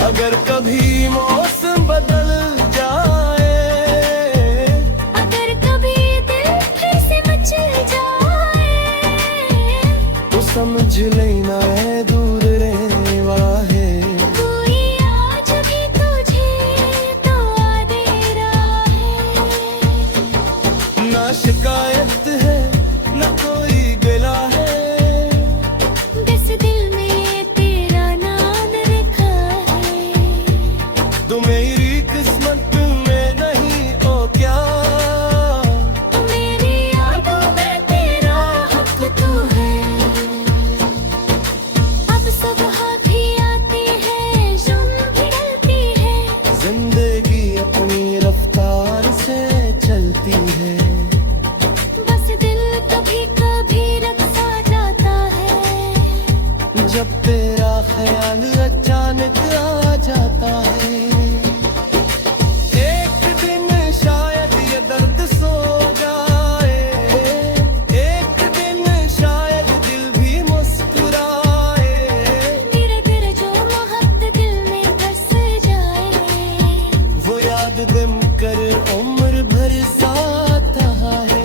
अगर कभी मौसम बदल जाए, अगर कभी दिल फिर से मचल जाए, तो समझ लेना है दूर रहने वाला है। कोई आज भी तुझे तो आ दे रहा है। ना शिकायत है ना कोई गिला है, बस दिल में तेरा नाम लिखा है। तो मेरी किस्मत में नहीं ओ क्या, मेरी यादों में तेरा हक तू है। अब सुबह भी आती है, शाम भी ढलती है, जिंदगी अपनी रफ्तार से चलती है। बस दिल कभी कभी रखा जाता है, जब तेरा ख्याल अचानक आ जाता है। एक दिन शायद ये दर्द सो जाए, एक दिन शायद दिल भी मुस्कुराए। धीरे धीरे जो मोहब्बत दिल में बस जाए, वो याद दिम कर उम्र भर साथ है।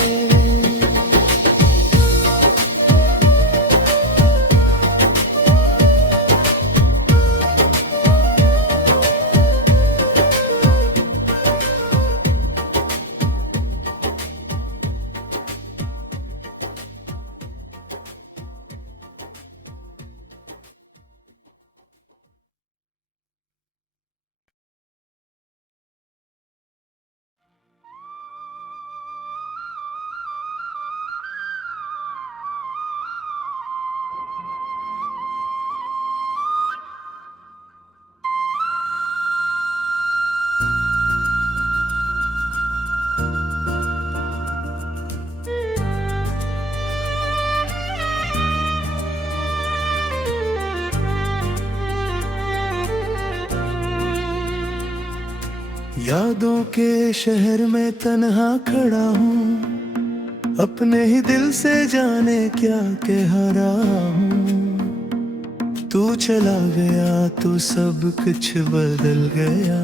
यादों के शहर में तन्हा खड़ा हूँ, अपने ही दिल से जाने क्या कह रहा हूँ। तू चला गया तो सब कुछ बदल गया,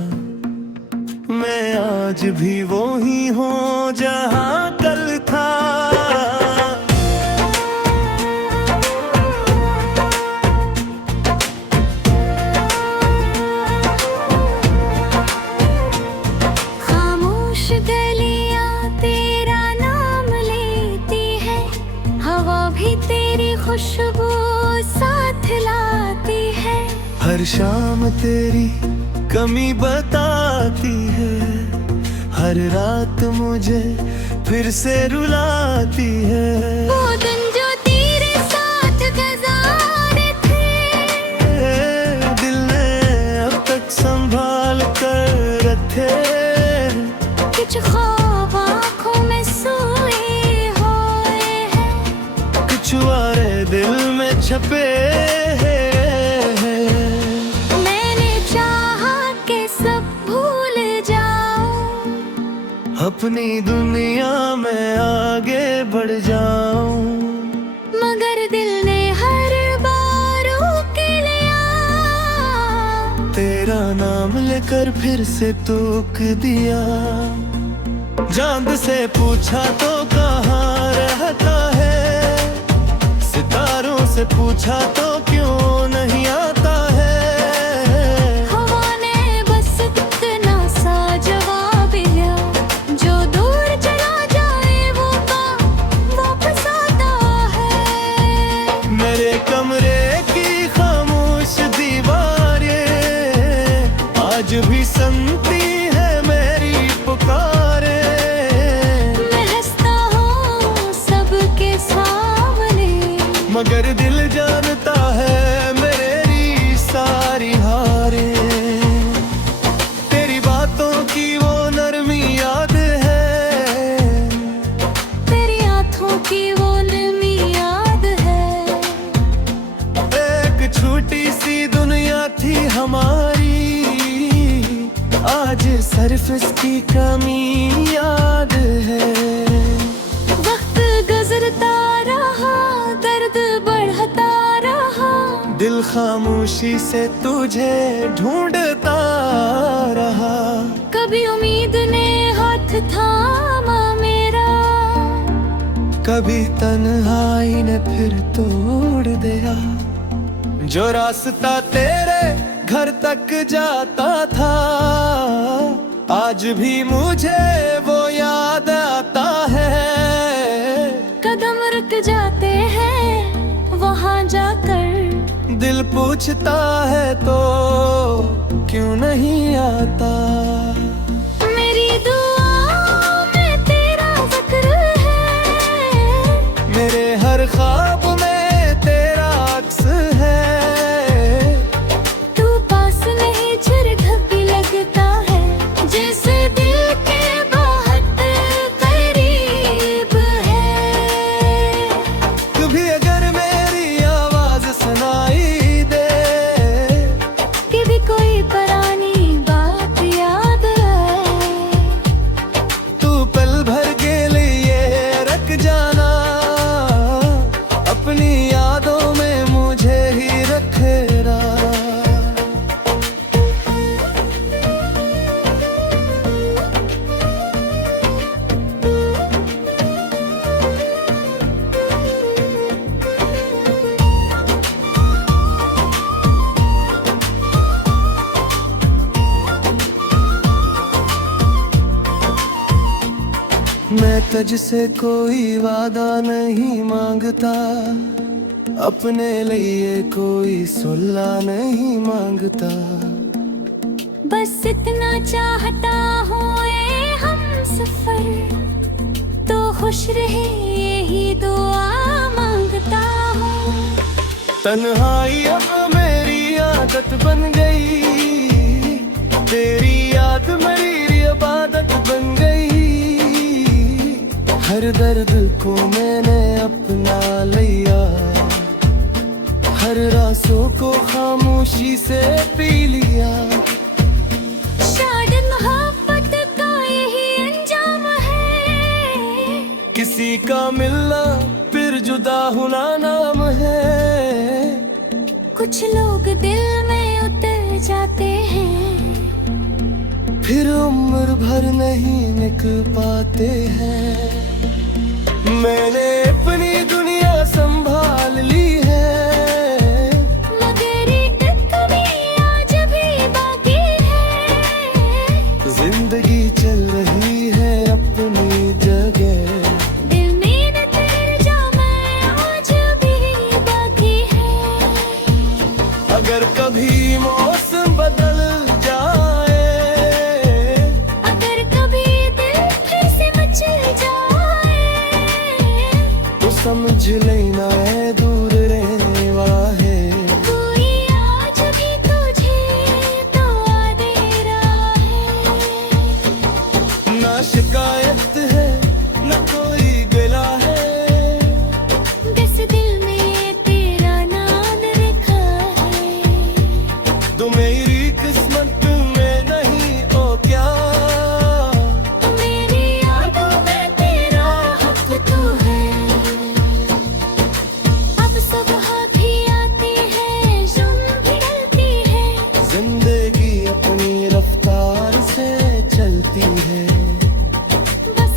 मैं आज भी वो ही हूँ जहाँ कल था। खामोश गलियां तेरा नाम लेती है, हवा भी तेरी खुशबू साथ लाती है। हर शाम तेरी कमी बताती है, हर रात मुझे फिर से रुलाती है। वो दिन जो तेरे साथ गुजारे थे, दिल ने अब तक संभाल कर रखे, कुछ ख्वाब आँखों में सोए हुए हैं, कुछ वारे दिल में छपे हैं। मैंने चाहा कि सब भूल जाऊं, अपनी दुनिया में आगे बढ़ जाऊं, मगर दिल ने हर बार रोक लिया। तेरा नाम लेकर फिर से तोक दिया। चांद से पूछा तो कहाँ रहता है, सितारों से पूछा तो क्यों नहीं आता है। हवा ने बस इतना सा जवाब दिया, जो दूर चला जाए वो वापस आता है। मेरे कमरे की खामोश दीवारें आज भी सुनती है मेरी पुकारे। मैं हंसता हूँ सबके सामने, मगर दिल जानता है मेरी सारी हारें। तेरी बातों की वो नरमी याद है, तेरी हाथों की वो नरमी याद है। एक छोटी सी दुनिया थी हमारी, आज सिर्फ इसकी कमी याद है। वक्त गुजरता रहा, दर्द बढ़ता रहा, दिल खामोशी से तुझे ढूंढता रहा। कभी उम्मीद ने हाथ थामा मेरा, कभी तन्हाई ने फिर तोड़ दिया। जो रास्ता तेरे घर तक जाता था, आज भी मुझे वो याद आता है। कदम रुक जाते हैं वहाँ जाकर, दिल पूछता है तो क्यों नहीं आता। मेरी दुआओं में तेरा जिक्र है, मेरे हर ख्वाब में तेरा अक्स है। तू पास नहीं झिरझक भी लगता है, जैसे दिल के बहुत करीब है। कभी अगर मेरी आवाज सुनाई दे, कभी कोई पुरानी बात याद आए, तू पल भर के लिए रख जाना। अपनी यादों में मुझे ही रखना। मैं तुझसे कोई वादा नहीं मांगता, अपने लिए कोई सुल्ला नहीं मांगता। बस इतना चाहता हूँ ए हम सफर, तो खुश रहे यही दुआ मांगता हूँ। तन्हाई अब मेरी आदत बन गई, तेरी याद मेरी इबादत बन गई। हर दर्द को मैंने अपना लिया, हर रासों को खामोशी से पी लिया। शायद मोहब्बत का यही अंजाम है, किसी का मिलना फिर जुदा होना नाम है। कुछ लोग दिल में उतर जाते हैं, फिर उम्र भर नहीं निकल पाते हैं। मैंने अपनी दुनिया संभाल ली है, मगर एक कमी आज भी बाकी है। जिंदगी चल रही है अपनी जगह, दिल में न तेरे जाम आज भी बाकी है। अगर कभी मौसम बदल जाए, अगर कभी दिल फिर से मचल जाए, तो समझ लेना है दूर रहने वाला है। कोई आज भी तुझे दुआ दे रहा है। ना शिकायत है न कोई गिला है, बस दिल में तेरा नाम लिखा है। तो मेरी किस्मत में नहीं ओ क्या, मेरी यादों में तेरा हक तू है। अब सुबह भी आती है, शाम भी ढलती है, जिंदगी अपनी रफ्तार से चलती है। बस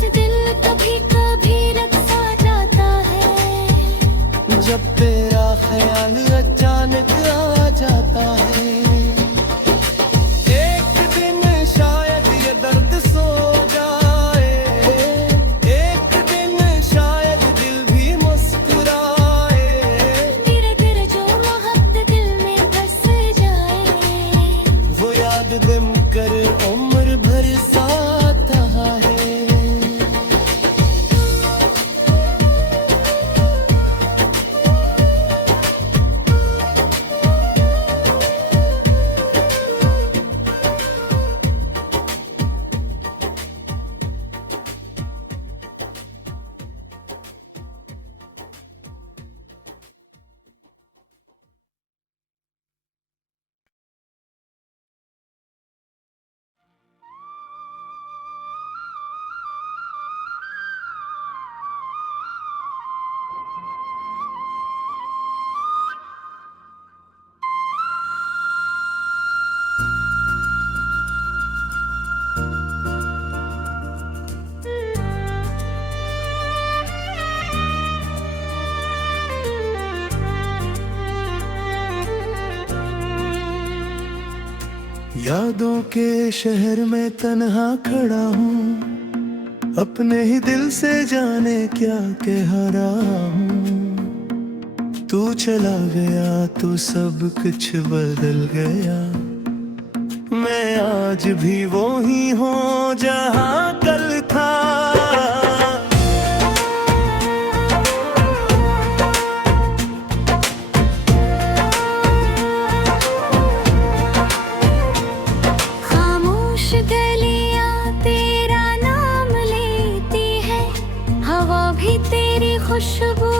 यादों के शहर में तन्हा खड़ा हूँ, अपने ही दिल से जाने क्या कह रहा हूँ। तू चला गया तो सब कुछ बदल गया, मैं आज भी वो ही हूँ जहाँ कल था। खामोश गलियां तेरा नाम लेती है, हवा भी तेरी खुशबू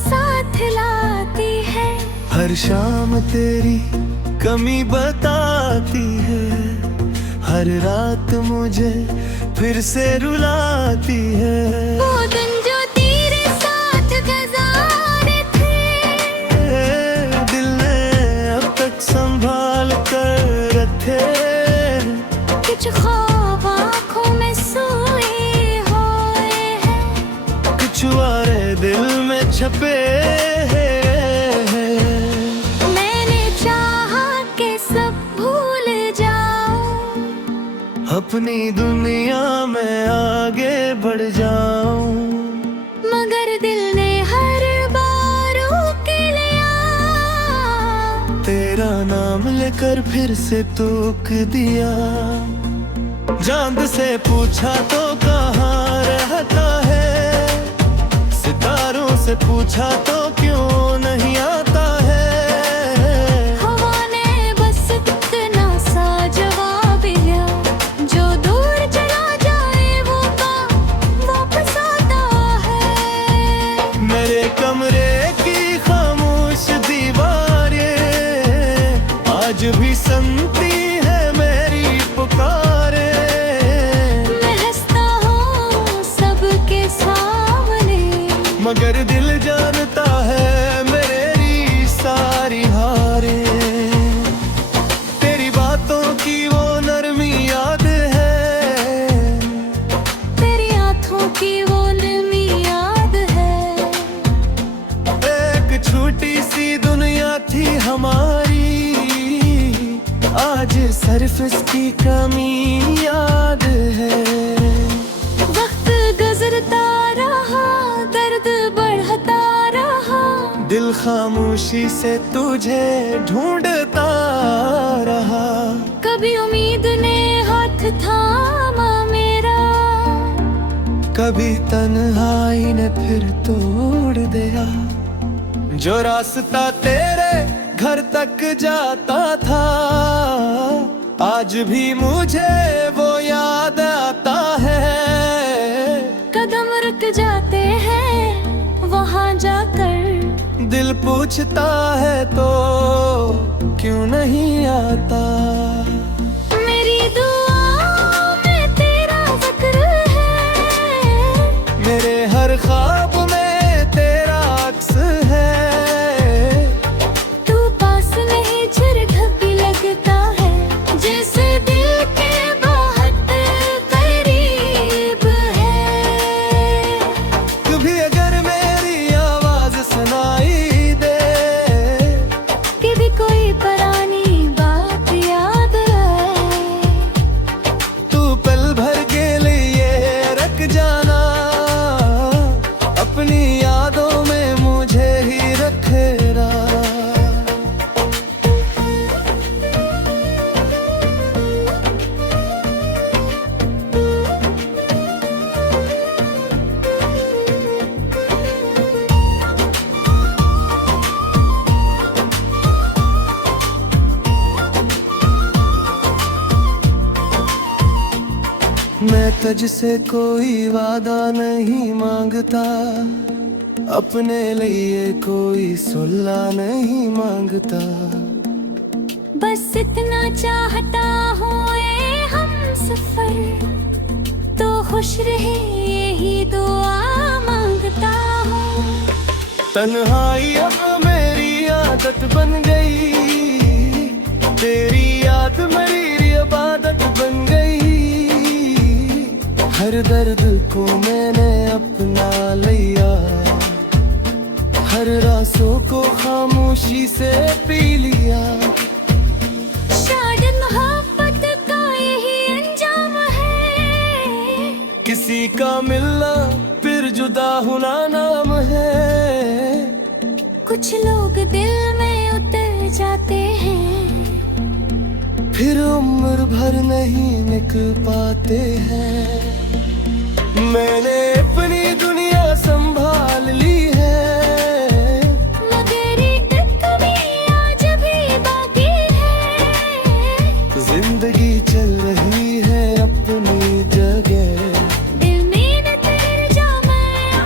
साथ लाती है। हर शाम तेरी कमी बताती है, हर रात मुझे फिर से रुलाती है। वो दिन जो तेरे साथ गुजारे थे, दिल ने अब तक संभाल कर रखे, कुछ ख्वाब आँखों में सोए हुए हैं, कुछ वारे दिल में छपे हैं। अपनी दुनिया में आगे बढ़ जाऊं, मगर दिल ने हर बार रोक लिया। तेरा नाम लेकर फिर से टोक दिया। चांद से पूछा तो कहाँ रहता है, सितारों से पूछा तो क्यों नहीं आता है। हवा ने बस इतना सा जवाब दिया, जो दूर चला जाए वो वापस आता है। मेरे कमरे की खामोश दीवारें आज भी सुनती है मेरी पुकारे। मैं हंसता हूँ सबके सामने, मगर दिल जानता है मेरी सारी हारे। तेरी बातों की वो नरमी याद है, तेरी आँखों की वो नमी याद है। एक छोटी सी दुनिया थी हमारी, आज सिर्फ इसकी कमी याद है। वक्त गुजरता रहा, दर्द बढ़ता रहा, दिल खामोशी से तुझे ढूंढता रहा। कभी उम्मीद ने हाथ थामा मेरा, कभी तन्हाई ने फिर तोड़ दिया। जो रास्ता तेरे घर तक जाता था, आज भी मुझे वो याद आता है। कदम रुक जाते हैं वहाँ जाकर, दिल पूछता है तो क्यों नहीं आता। मेरी दुआ में तेरा जिक्र है, मेरे हर ख्वाब में तेरा अक्स है। तू पास नहीं झिरझक भी लगता है, जैसे दिल के बहुत करीब है। कभी अगर मेरी आवाज सुनाई दे, कभी कोई पुरानी बात याद आए, तू पल भर के लिए रख जाना, अपनी यादों में मुझे ही रखेरा। मैं तुझसे कोई वादा नहीं मांगता, अपने लिए कोई सुल्ला नहीं मांगता। बस इतना चाहता हूँ ए हम सफर, तो खुश रहे यही दुआ मांगता हूँ। तन्हाई अब मेरी आदत बन गई, तेरी याद मेरी इबादत बन गई। हर दर्द को मैंने अपना लिया, हर रासों को खामोशी से पी लिया। शायद मोहब्बत किसी का मिलना फिर जुदा होना नाम है। कुछ लोग दिल में उतर जाते हैं, फिर उम्र भर नहीं निकल पाते हैं। मैंने अपनी दुनिया संभाल ली है, मगर एक कमी आज भी बाकी है। जिंदगी चल रही है अपनी जगह, दिल में न तेरे जामा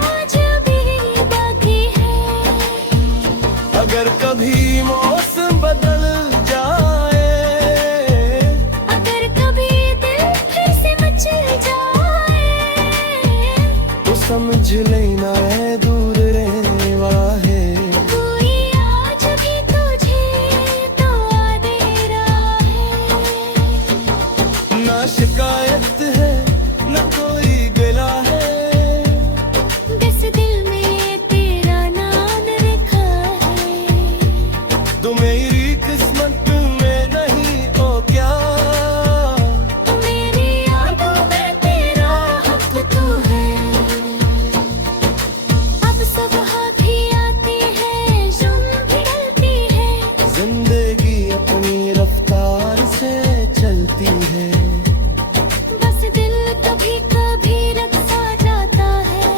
आज भी बाकी है। अगर कभी मौसम बदल जाए, अगर कभी दिल फिर से मचल जाए, तो समझ लेना है दूर रहने वाला है। कोई आज भी तुझे दुआ दे रहा है। ना शिकायत है न कोई गिला है, बस दिल में तेरा नाम लिखा है। तो मेरी किस्मत में नहीं हो क्या, मेरी यादों में तेरा हक तो है। अब सुबह भी आती है, शाम भी ढलती है, जिंदगी अपनी रफ्तार से चलती है। बस दिल कभी कभी रखा जाता है।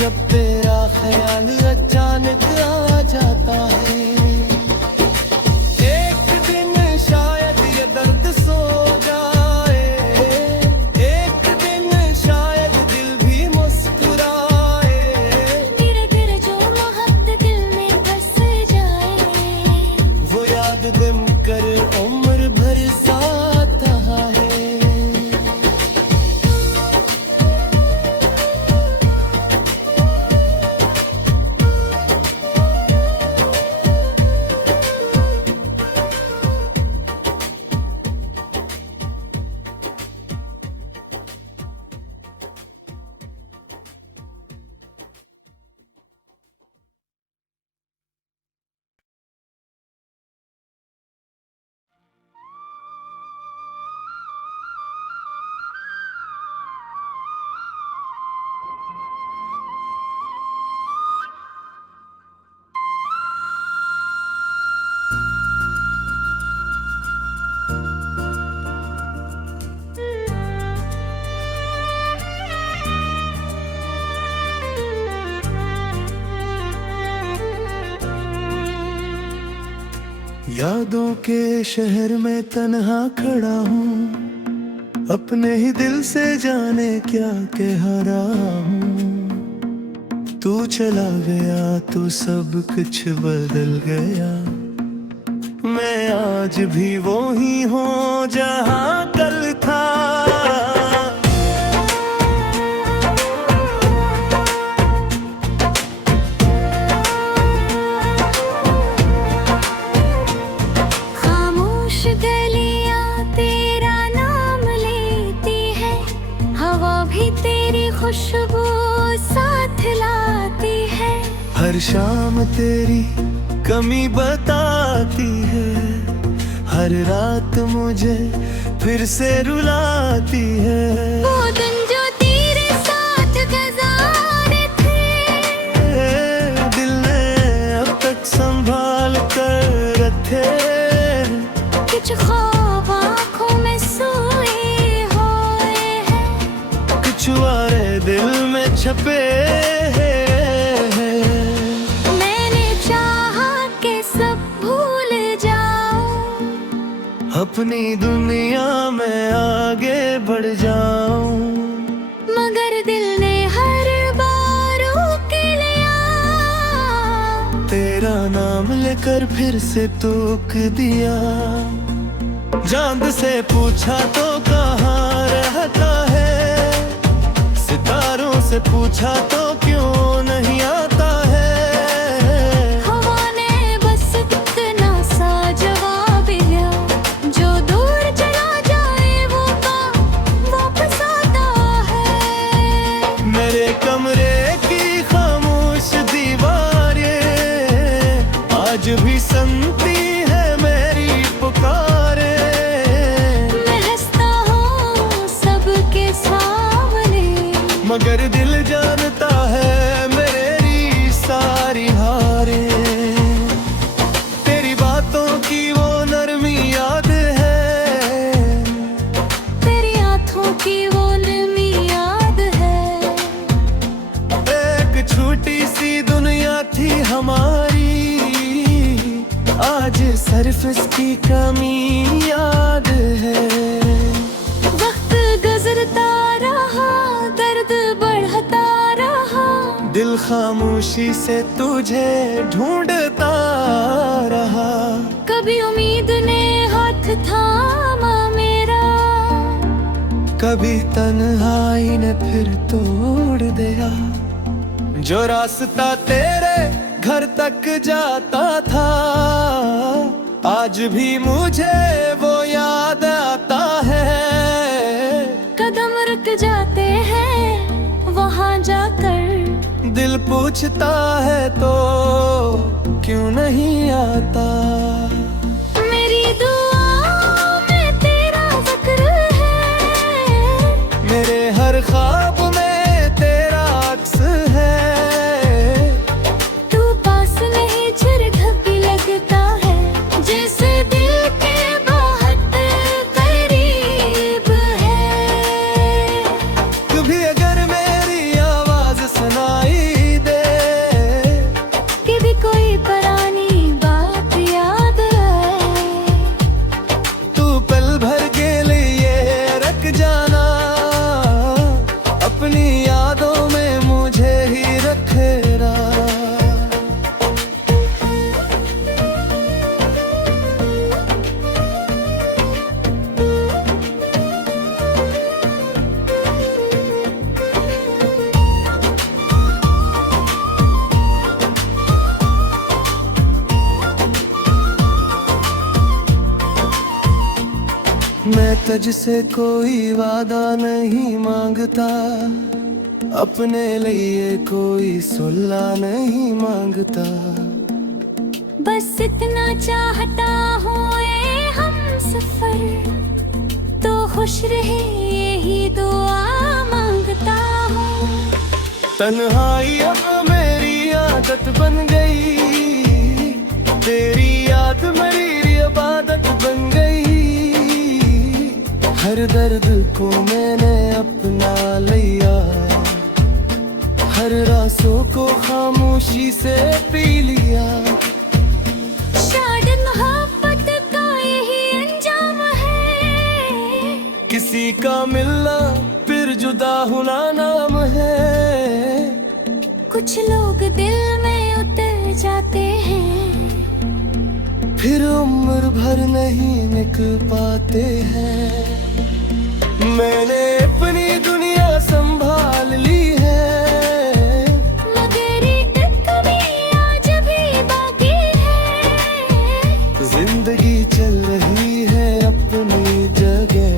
जब तेरा ख्याल अचानक आ जाता है, एक दिन शायद ये दर्द सो जाए, एक दिन शायद दिल भी मुस्कुराए। धीरे धीरे जो मोहब्बत दिल में बस जाए, वो याद दिम कर उम्र भर साथ है। यादों के शहर में तन्हा खड़ा हूँ, अपने ही दिल से जाने क्या कह रहा हूँ। तू चला गया तो सब कुछ बदल गया, मैं आज भी वो ही हूँ जहाँ कल था। खामोश गलियां तेरा नाम लेती है, हवा भी तेरी खुशबू साथ लाती है। हर शाम तेरी कमी बताती है, हर रात मुझे फिर से रुलाती है। वो दिन जो तेरे साथ गुजारे थे, दिल ने अब तक संभाल कर रखे, कुछ ख्वाब आँखों में सोए हुए हैं, कुछ वारे दिल में छपे हैं। मैंने चाहा कि सब भूल जाऊं, अपनी दुनिया में आगे बढ़ जाऊं, मगर दिल ने हर बार रोक लिया। तेरा नाम लेकर फिर से टोक दिया। चांद से पूछा तो कहाँ रहता है, सितारों से पूछा तो क्यों नहीं आता है। हवा ने बस इतना सा जवाब दिया, जो दूर चला जाए वो वापस आता है। मेरे कमरे की खामोश दीवारें आज भी सुनती है मेरी पुकारे। मैं हंसता हूँ सबके सामने, मगर दिल जानता है मेरी सारी हारे। तेरी बातों की वो नरमी याद है, तेरी आँखों की वो नरमी याद है। एक छोटी सी दुनिया थी हमारी, आज सिर्फ इसकी कमी याद है। वक्त गुजरता रहा, दर्द बढ़ता रहा, दिल खामोशी से तुझे ढूंढता रहा। कभी उम्मीद ने हाथ थामा मेरा, कभी तन्हाई ने फिर तोड़ दिया। जो रास्ता तेरे घर तक जाता था, आज भी मुझे वो याद आता है। कदम रुक जाते हैं वहाँ जाकर, दिल पूछता है तो क्यों नहीं आता। मेरी दुआओं में तेरा जिक्र है, मेरे हर ख्वाब में तेरा अक्स है। तू पास नहीं झिरझक भी लगता है, जैसे दिल के बहुत करीब है। कभी अगर मेरी आवाज सुनाई दे, कि भी कोई पुरानी बात याद आए, तू पल भर के लिए रख जाना। अपनी यादों में मुझे ही रखेना। मैं तुझसे कोई वादा नहीं मांगता, अपने लिए कोई सुल्ला नहीं मांगता। बस इतना चाहता हूँ ये हम सफर, तो खुश रहे यही दुआ मांगता हूँ। तन्हाई अब मेरी आदत बन गई, तेरी याद मेरी इबादत बन गई। हर दर्द को मैंने अपना लिया, हर रासों को खामोशी से पी लिया। शायद मोहब्बत का यही अंजाम है, किसी का मिलना फिर जुदा होना नाम है। कुछ लोग दिल में उतर जाते हैं, फिर उम्र भर नहीं निकल पाते हैं। मैंने अपनी दुनिया संभाल ली है, मगर एक कमी आज भी बाकी है। जिंदगी चल रही है अपनी जगह,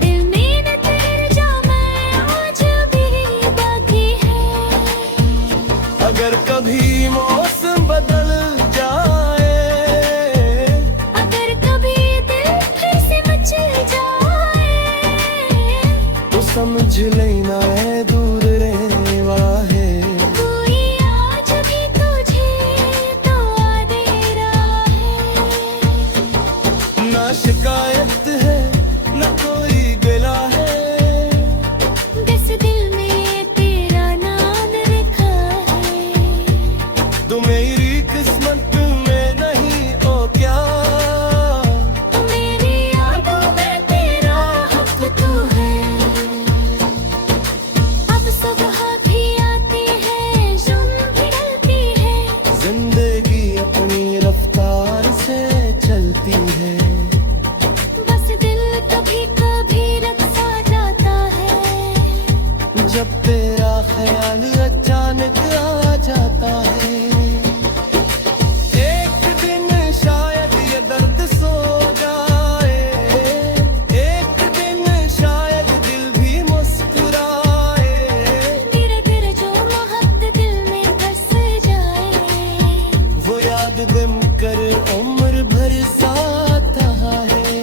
दिल में न तेरे जा मैं आज भी बाकी है। अगर कभी मौसम बदल जाए, अगर कभी दिल फिर से मचल जाए, तो समझ लेना है दूर रहने वाला है। कोई आज भी तुझे दुआ दे रहा है। ना शिकायत है ना कोई गिला है, बस दिल में तेरा नाम लिखा है। तो मेरी किस्मत में नहीं ओ क्या, मेरी यादों में तेरा हक तू है। अब सुबह भी आती है, जुम्म भी ढलती है, जिंदगी अपनी रफ्तार से चलती है। बस दिल कभी कभी रखा जाता है, जब तेरा ख्याल अचानक आ जाता है। एक दिन शायद ये दर्द सो जाए, एक दिन शायद दिल भी मुस्कुराए। धीरे धीरे जो मोहब्बत दिल में बस जाए, वो याद गम कर उम्र भर साथ है।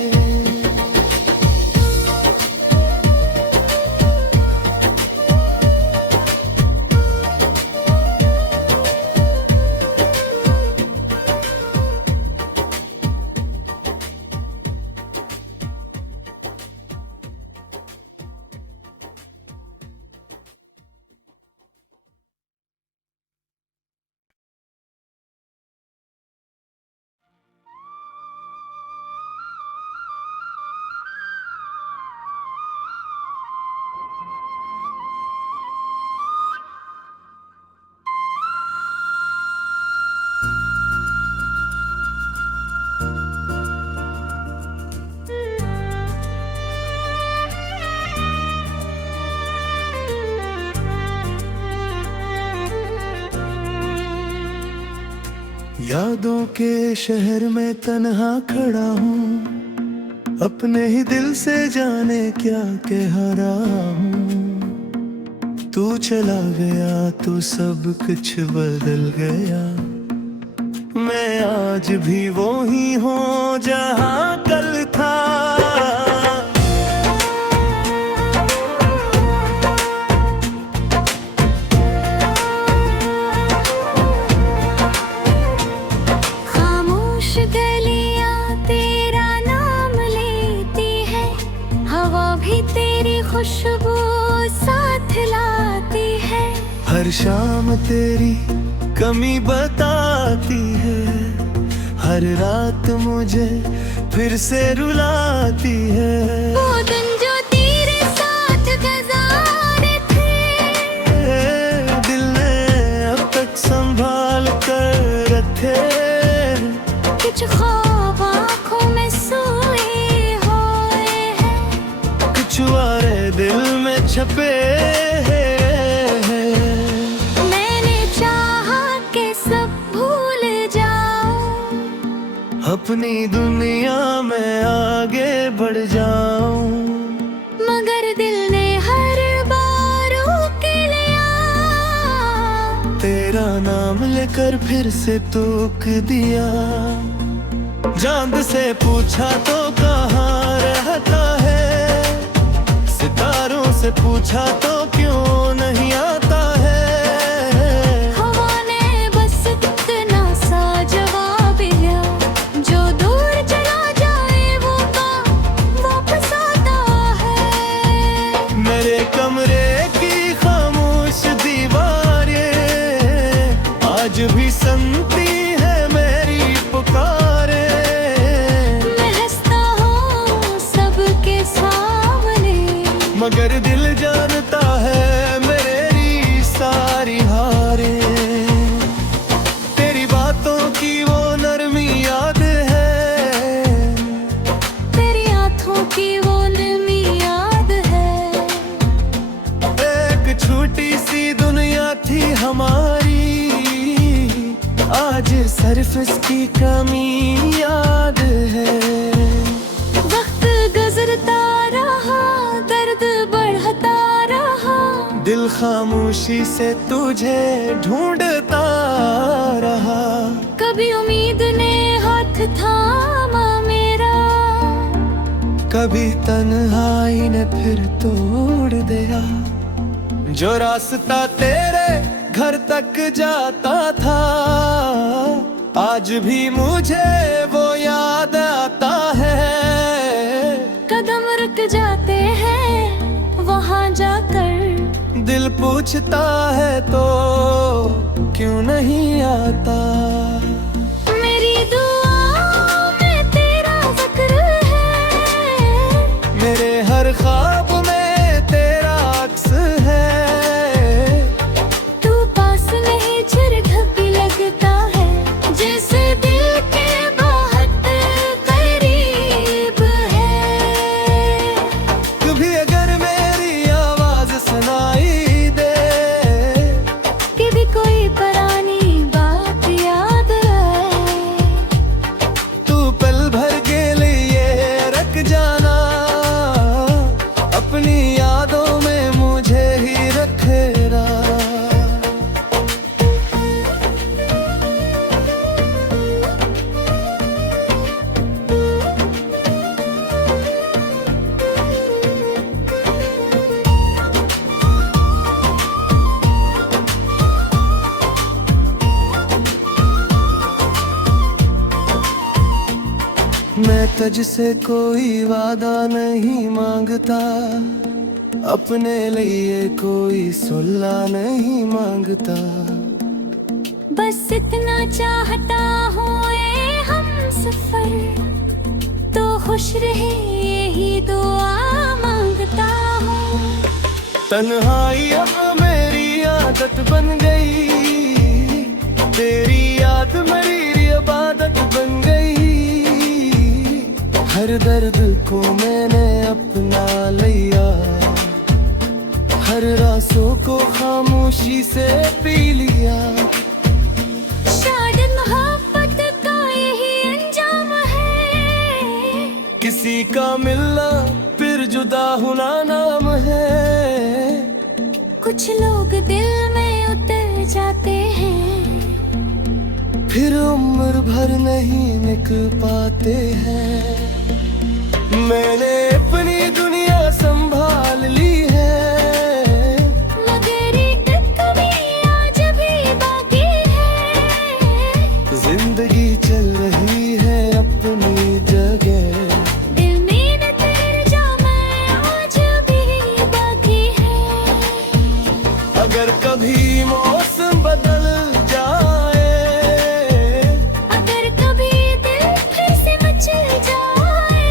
यादों के शहर में तन्हा खड़ा हूँ, अपने ही दिल से जाने क्या कह रहा हूँ। तू चला गया तो सब कुछ बदल गया, मैं आज भी वो ही हूँ जहाँ कल था। खामोश गलियां तेरा नाम लेती है, हवा भी तेरी खुशबू साथ लाती है। हर शाम तेरी कमी बताती है, हर रात मुझे फिर से रुलाती है। वो दिन जो तेरे साथ गुजारे थे, दिल ने अब तक संभाल कर रखे, कुछ ख्वाब आँखों में सोए हुए हैं, कुछ वारे दिल में छपे हैं। मैंने चाहा कि सब भूल जाऊं, अपनी दुनिया में आगे बढ़ जाऊं, मगर दिल ने हर बार रोक लिया। तेरा नाम लेकर फिर से टोक दिया। चांद से पूछा तो कहाँ रहता है, सितारों से पूछा तो क्यों नहीं आता है। हवा ने बस इतना सा जवाब दिया, जो दूर चला जाए वो वापस आता है। मेरे कमरे की खामोश दीवारें आज भी सुनती है मेरी पुकारे। मैं हंसता हूँ सबके सामने, मगर दिल जानता है मेरी सारी हारें। तेरी बातों की वो नरमी याद है, तेरी आँखों की वो नमी याद है। एक छोटी सी दुनिया थी हमारी, आज सिर्फ इसकी कमी याद है। वक्त गुजरता रहा, दर्द बढ़ता रहा, दिल खामोशी से तुझे ढूंढता रहा। कभी उम्मीद ने हाथ थामा मेरा, कभी तन्हाई ने फिर तोड़ दिया। जो रास्ता तेरे घर तक जाता था, आज भी मुझे वो याद आता है। कदम रुक जाते हैं वहाँ जाकर, दिल पूछता है तो क्यों नहीं आता। मेरी दुआओं में तेरा जिक्र है, मेरे हर ख्वाब में तेरा अक्स है। तू पास नहीं झिरझक भी लगता है, जैसे दिल के बहुत करीब है। कभी अगर मेरी आवाज सुनाई दे, कि भी कोई पुरानी बात याद आए, तू पल भर के लिए रख जाना, अपनी यादों में मुझे ही रखेरा। मैं तुझसे कोई वादा नहीं मांगता, अपने लिए कोई सुल्ला नहीं मांगता। बस इतना चाहता हूँ ए हम सफर, तो खुश रहे यही दुआ मांगता हूँ। तन्हाई अब मेरी आदत बन गई, तेरी याद मेरी इबादत बन गई। हर दर्द को मैंने अपना लिया, हर रासों को खामोशी से पी लिया। शायद मोहब्बत किसी का मिलना फिर जुदा होना नाम है। कुछ लोग दिल में उतर जाते हैं, फिर उम्र भर नहीं निकल पाते हैं। मैंने अपनी दुनिया संभाल ली है, मगर एक कमी आज भी बाकी है। जिंदगी चल रही है अपनी जगह, दिल में न तेर जा मैं आज भी बाकी है। अगर कभी मौसम बदल जाए, अगर कभी दिल फिर से मचल जाए,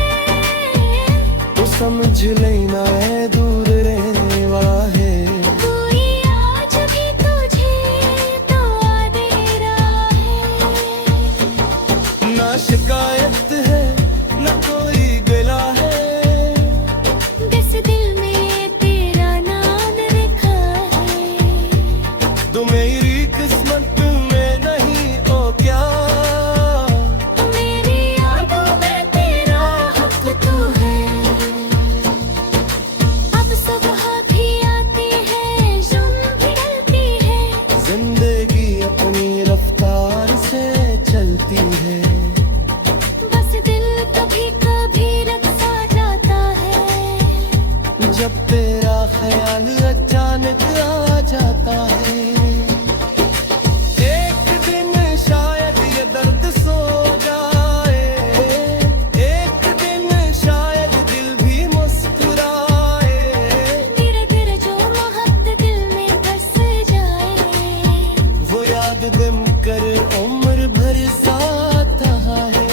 तो समझ लेना है दूर रहने वाला है। कोई आज भी तुझे दुआ दे रहा है। ना शिकायत है न कोई गिला है, बस दिल में तेरा नाम लिखा है। तो मेरी किस्मत में नहीं ओ क्या, मेरी यादों में तेरा हक तू है। अब सुबह भी आती है, शाम भी ढलती है, जिंदगी अपनी रफ्तार से चलती है। बस दिल कभी कभी रखा जाता है। जब तेरा ख्याल अचानक आ जाता है, एक दिन शायद ये दर्द सो जाए, एक दिन शायद दिल भी मुस्कुराए। धीरे धीरे जो मोहब्बत दिल में बस जाए, वो याद गम कर उम्र भर साथ रहा है।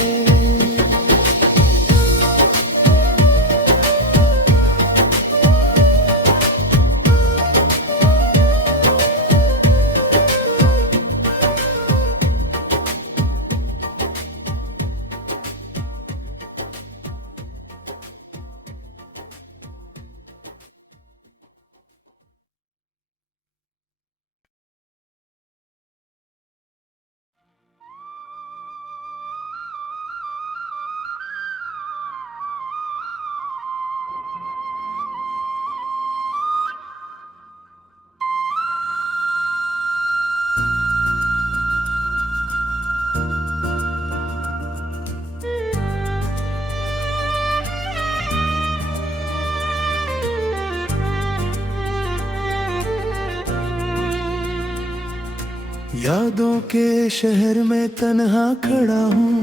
यादों के शहर में तन्हा खड़ा हूँ,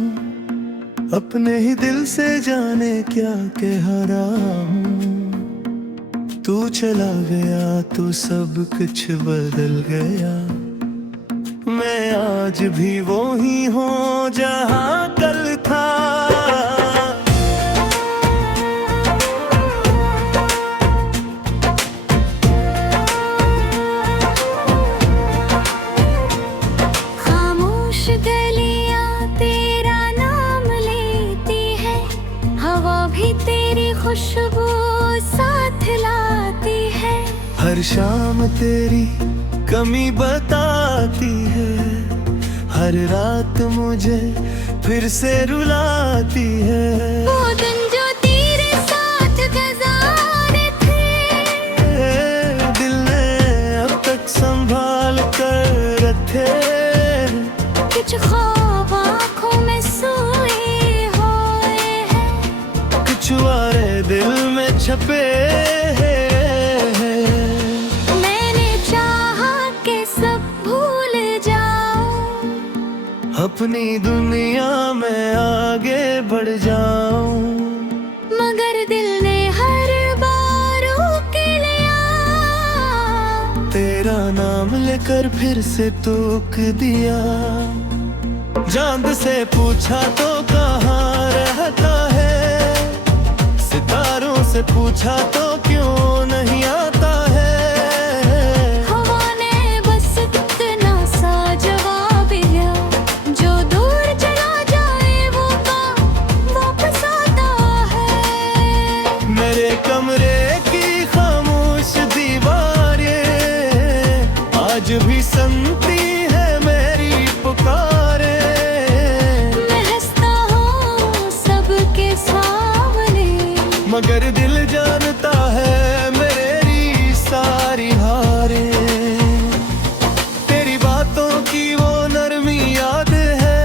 अपने ही दिल से जाने क्या कह रहा हूँ। तू चला गया तो सब कुछ बदल गया, मैं आज भी वो ही हूँ जहाँ कल था। खामोश गलियां तेरा नाम लेती है, हवा भी तेरी खुशबू साथ लाती है। हर शाम तेरी कमी बताती है, हर रात मुझे फिर से रुलाती है। वो दिन जो तेरे साथ गुजारे थे, दिल ने अब तक संभाल कर रखे, कुछ ख्वाब आँखों में सोए हुए हैं, कुछ वारे दिल में छपे हैं। मैंने चाहा कि सब भूल जाऊं, अपनी दुनिया में आगे बढ़ जाऊं, मगर दिल ने हर बार रोक लिया। तेरा नाम लेकर फिर से टोक दिया। चांद से पूछा तो कहाँ रहता है, सितारों से पूछा तो क्यों नहीं आता है। हवा ने बस इतना सा जवाब दिया, जो दूर चला जाए वो वापस आता है। मेरे कमरे की खामोश दीवारें आज भी सुनती है मेरी पुकारे। मैं हंसता हूँ सबके सामने, मगर दिल जानता है मेरी सारी हारें। तेरी बातों की वो नरमी याद है,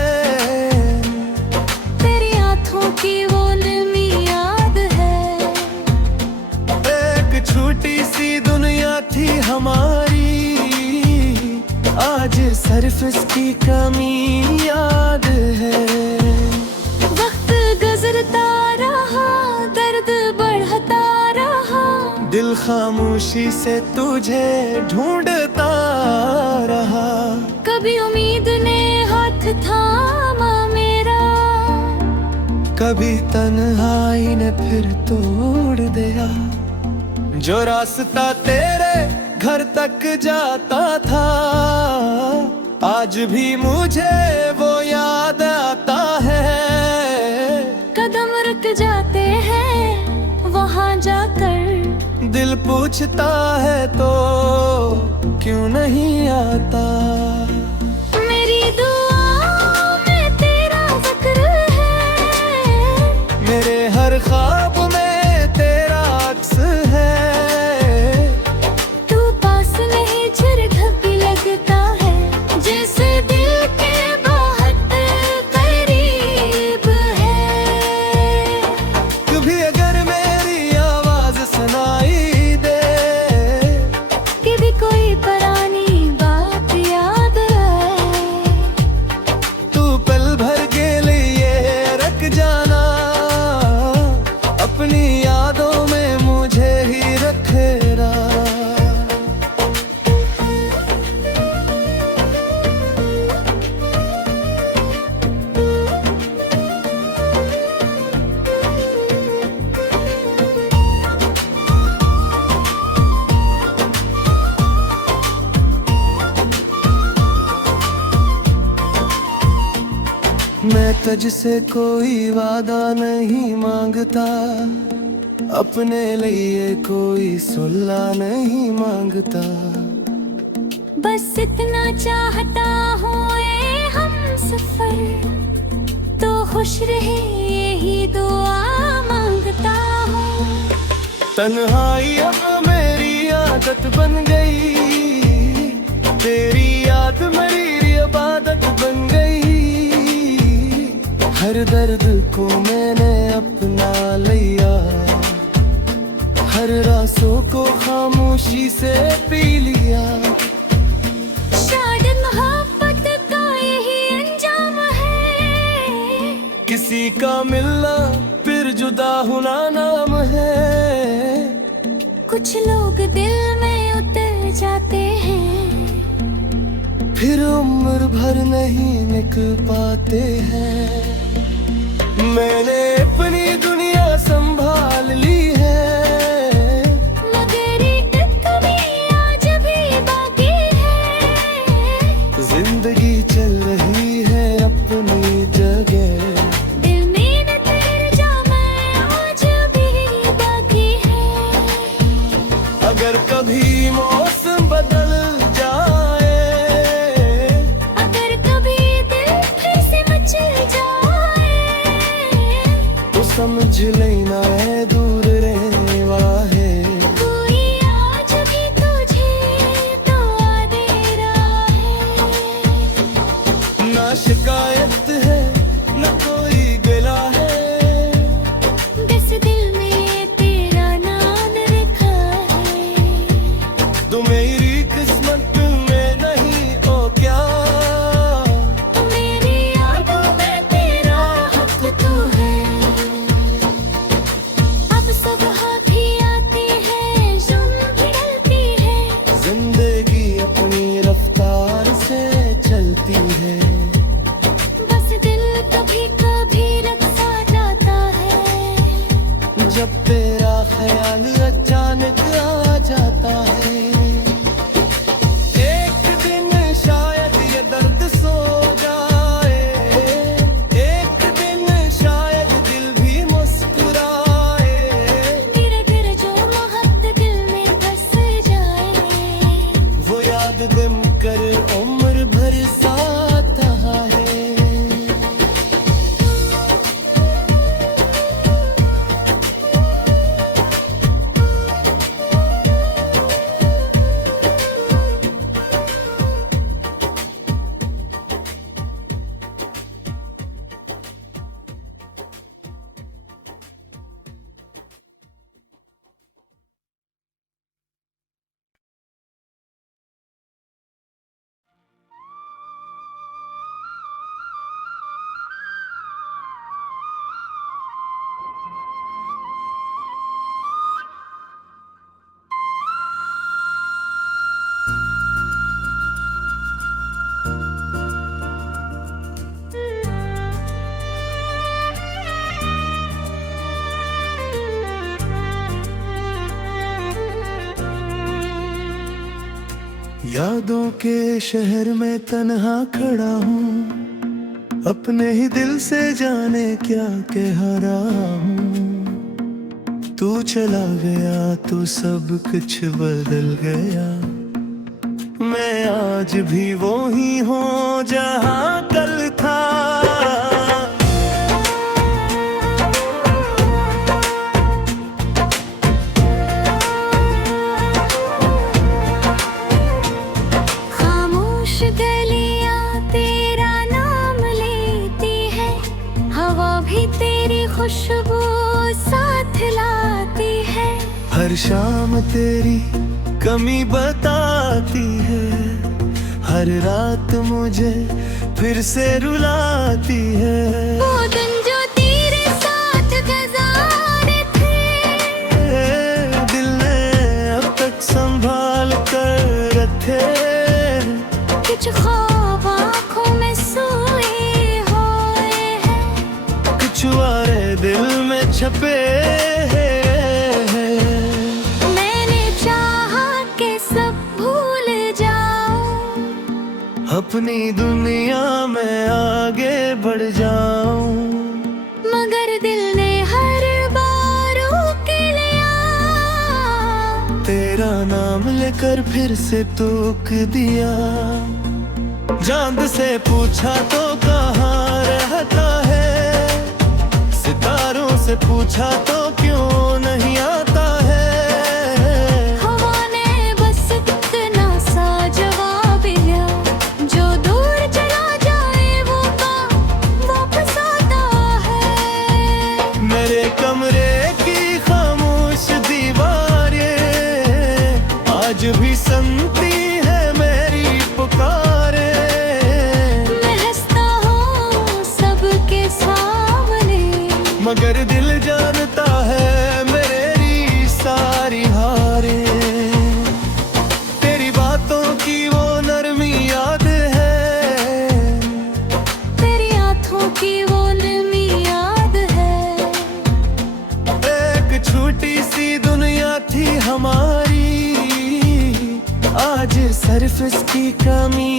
तेरी आँखों की वो नरमी याद है। एक छोटी सी दुनिया थी हमारी, आज सिर्फ इसकी कमी याद है। वक्त गुजरता रहा, दर्द बढ़ता रहा, दिल खामोशी से तुझे ढूंढता रहा। कभी उम्मीद ने हाथ थामा मेरा, कभी तन्हाई ने फिर तोड़ दिया। जो रास्ता तेरे घर तक जाता था, आज भी मुझे वो याद आता है। कदम रुक जाते हैं वहाँ जाकर, दिल पूछता है तो क्यों नहीं आता। मेरी दुआओं में तेरा जिक्र है, मेरे हर ख्वाब में तेरा अक्स है। तू पास नहीं झिरझक भी लगता है, जैसे दिल के बहुत करीब है। कभी अगर मेरी आवाज सुनाई दे, कभी कोई पुरानी बात याद आए, तू पल भर के लिए रख जाना। अपनी यादों में मुझे ही रखेरा। मैं तुझसे कोई वादा नहीं मांगता, अपने लिए कोई सुल्ला नहीं मांगता। बस इतना चाहता हूँ ए हम सफर, तो खुश रहे यही दुआ मांगता हूँ। तन्हाई अब मेरी आदत बन गई, तेरी याद मेरी इबादत बन गई। हर दर्द को मैंने अपना लिया, हर रासों को खामोशी से पी लिया। शायद मोहब्बत का यही अंजाम है, किसी का मिलना फिर जुदा होना नाम है। कुछ लोग दिल में उतर जाते हैं, फिर उम्र भर नहीं निकल पाते हैं। मैंने अपनी दुनिया संभाल ली है, मगर एक कमी आज भी बाकी है। जिंदगी चल रही है अपनी जगह, दिल में न तेरे जाम आज भी बाकी है। अगर कभी मौसम बदल जाए, अगर कभी दिल फिर से मचल जाए, तो समझ लेना है दूर रहने वाला है। कोई आज भी तुझे तो आ दे रहा है। ना शिकायत है न कोई गिला है, बस दिल में तेरा नाम लिखा है। तू मेरी किस्मत में नहीं ओ क्या, मेरी यादों में तेरा हक तू है। अब सुबह भी आती है, जुम भी ढलती है, जिंदगी अपनी रफ्तार से चलती है। बस दिल कभी कभी रखा जाता है, जब तेरा ख्याल अचानक आ जाता है। एक दिन शायद ये दर्द सो जाए, एक दिन शायद दिल भी मुस्कुराए। धीरे धीरे जो मोहब्बत दिल में बस जाए, वो याद गम कर उम्र भर साथ है। यादों के शहर में तन्हा खड़ा हूँ, अपने ही दिल से जाने क्या कह रहा हूँ। तू चला गया तो सब कुछ बदल गया, मैं आज भी वो ही हूँ जहाँ कल था। खामोश गलियां तेरा नाम लेती है, हवा भी तेरी खुशबू साथ लाती है। हर शाम तेरी कमी बताती है, हर रात मुझे फिर से रुलाती है। वो दिन जो तेरे साथ गुजारे थे, दिल ने अब तक संभाल कर रखे, कुछ ख्वाब आँखों में सोए हुए हैं, कुछ वारे दिल में छपे हैं। मैंने चाहा कि सब भूल जाऊं, अपनी दुनिया में आगे बढ़ जाऊं, मगर दिल ने हर बार रोक लिया। तेरा नाम लेकर फिर से टोक दिया। चांद से पूछा तो कहाँ रहता है, सितारों से पूछा तो क्यों नहीं आता है। हवा ने बस इतना सा जवाब दिया, जो दूर चला जाए वो वापस आता है। मेरे कमरे की खामोश दीवारें आज भी सुनती है मेरी पुकारे। मैं हंसता हूँ सबके सामने, मगर दिल जानता है मेरी सारी हारें। तेरी बातों की वो नरमी याद है, तेरी आँखों की वो नमी याद है। एक छोटी सी दुनिया थी हमारी, आज सिर्फ इसकी कमी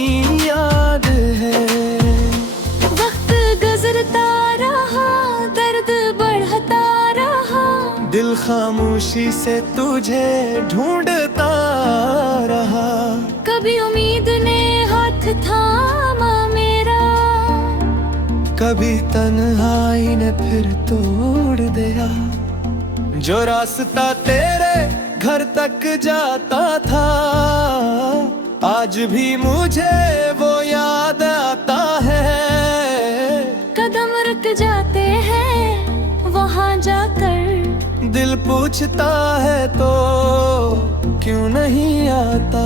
याद है। वक्त गुजरता रहा, दर्द बढ़ता रहा, दिल खामोशी से तुझे ढूंढता रहा। कभी उम्मीद ने हाथ थामा मेरा, कभी तन्हाई ने फिर तोड़ दिया। जो रास्ता तेरे घर तक जाता था, आज भी मुझे वो याद आता है। कदम रुक जाते हैं वहाँ जाकर, दिल पूछता है तो क्यों नहीं आता।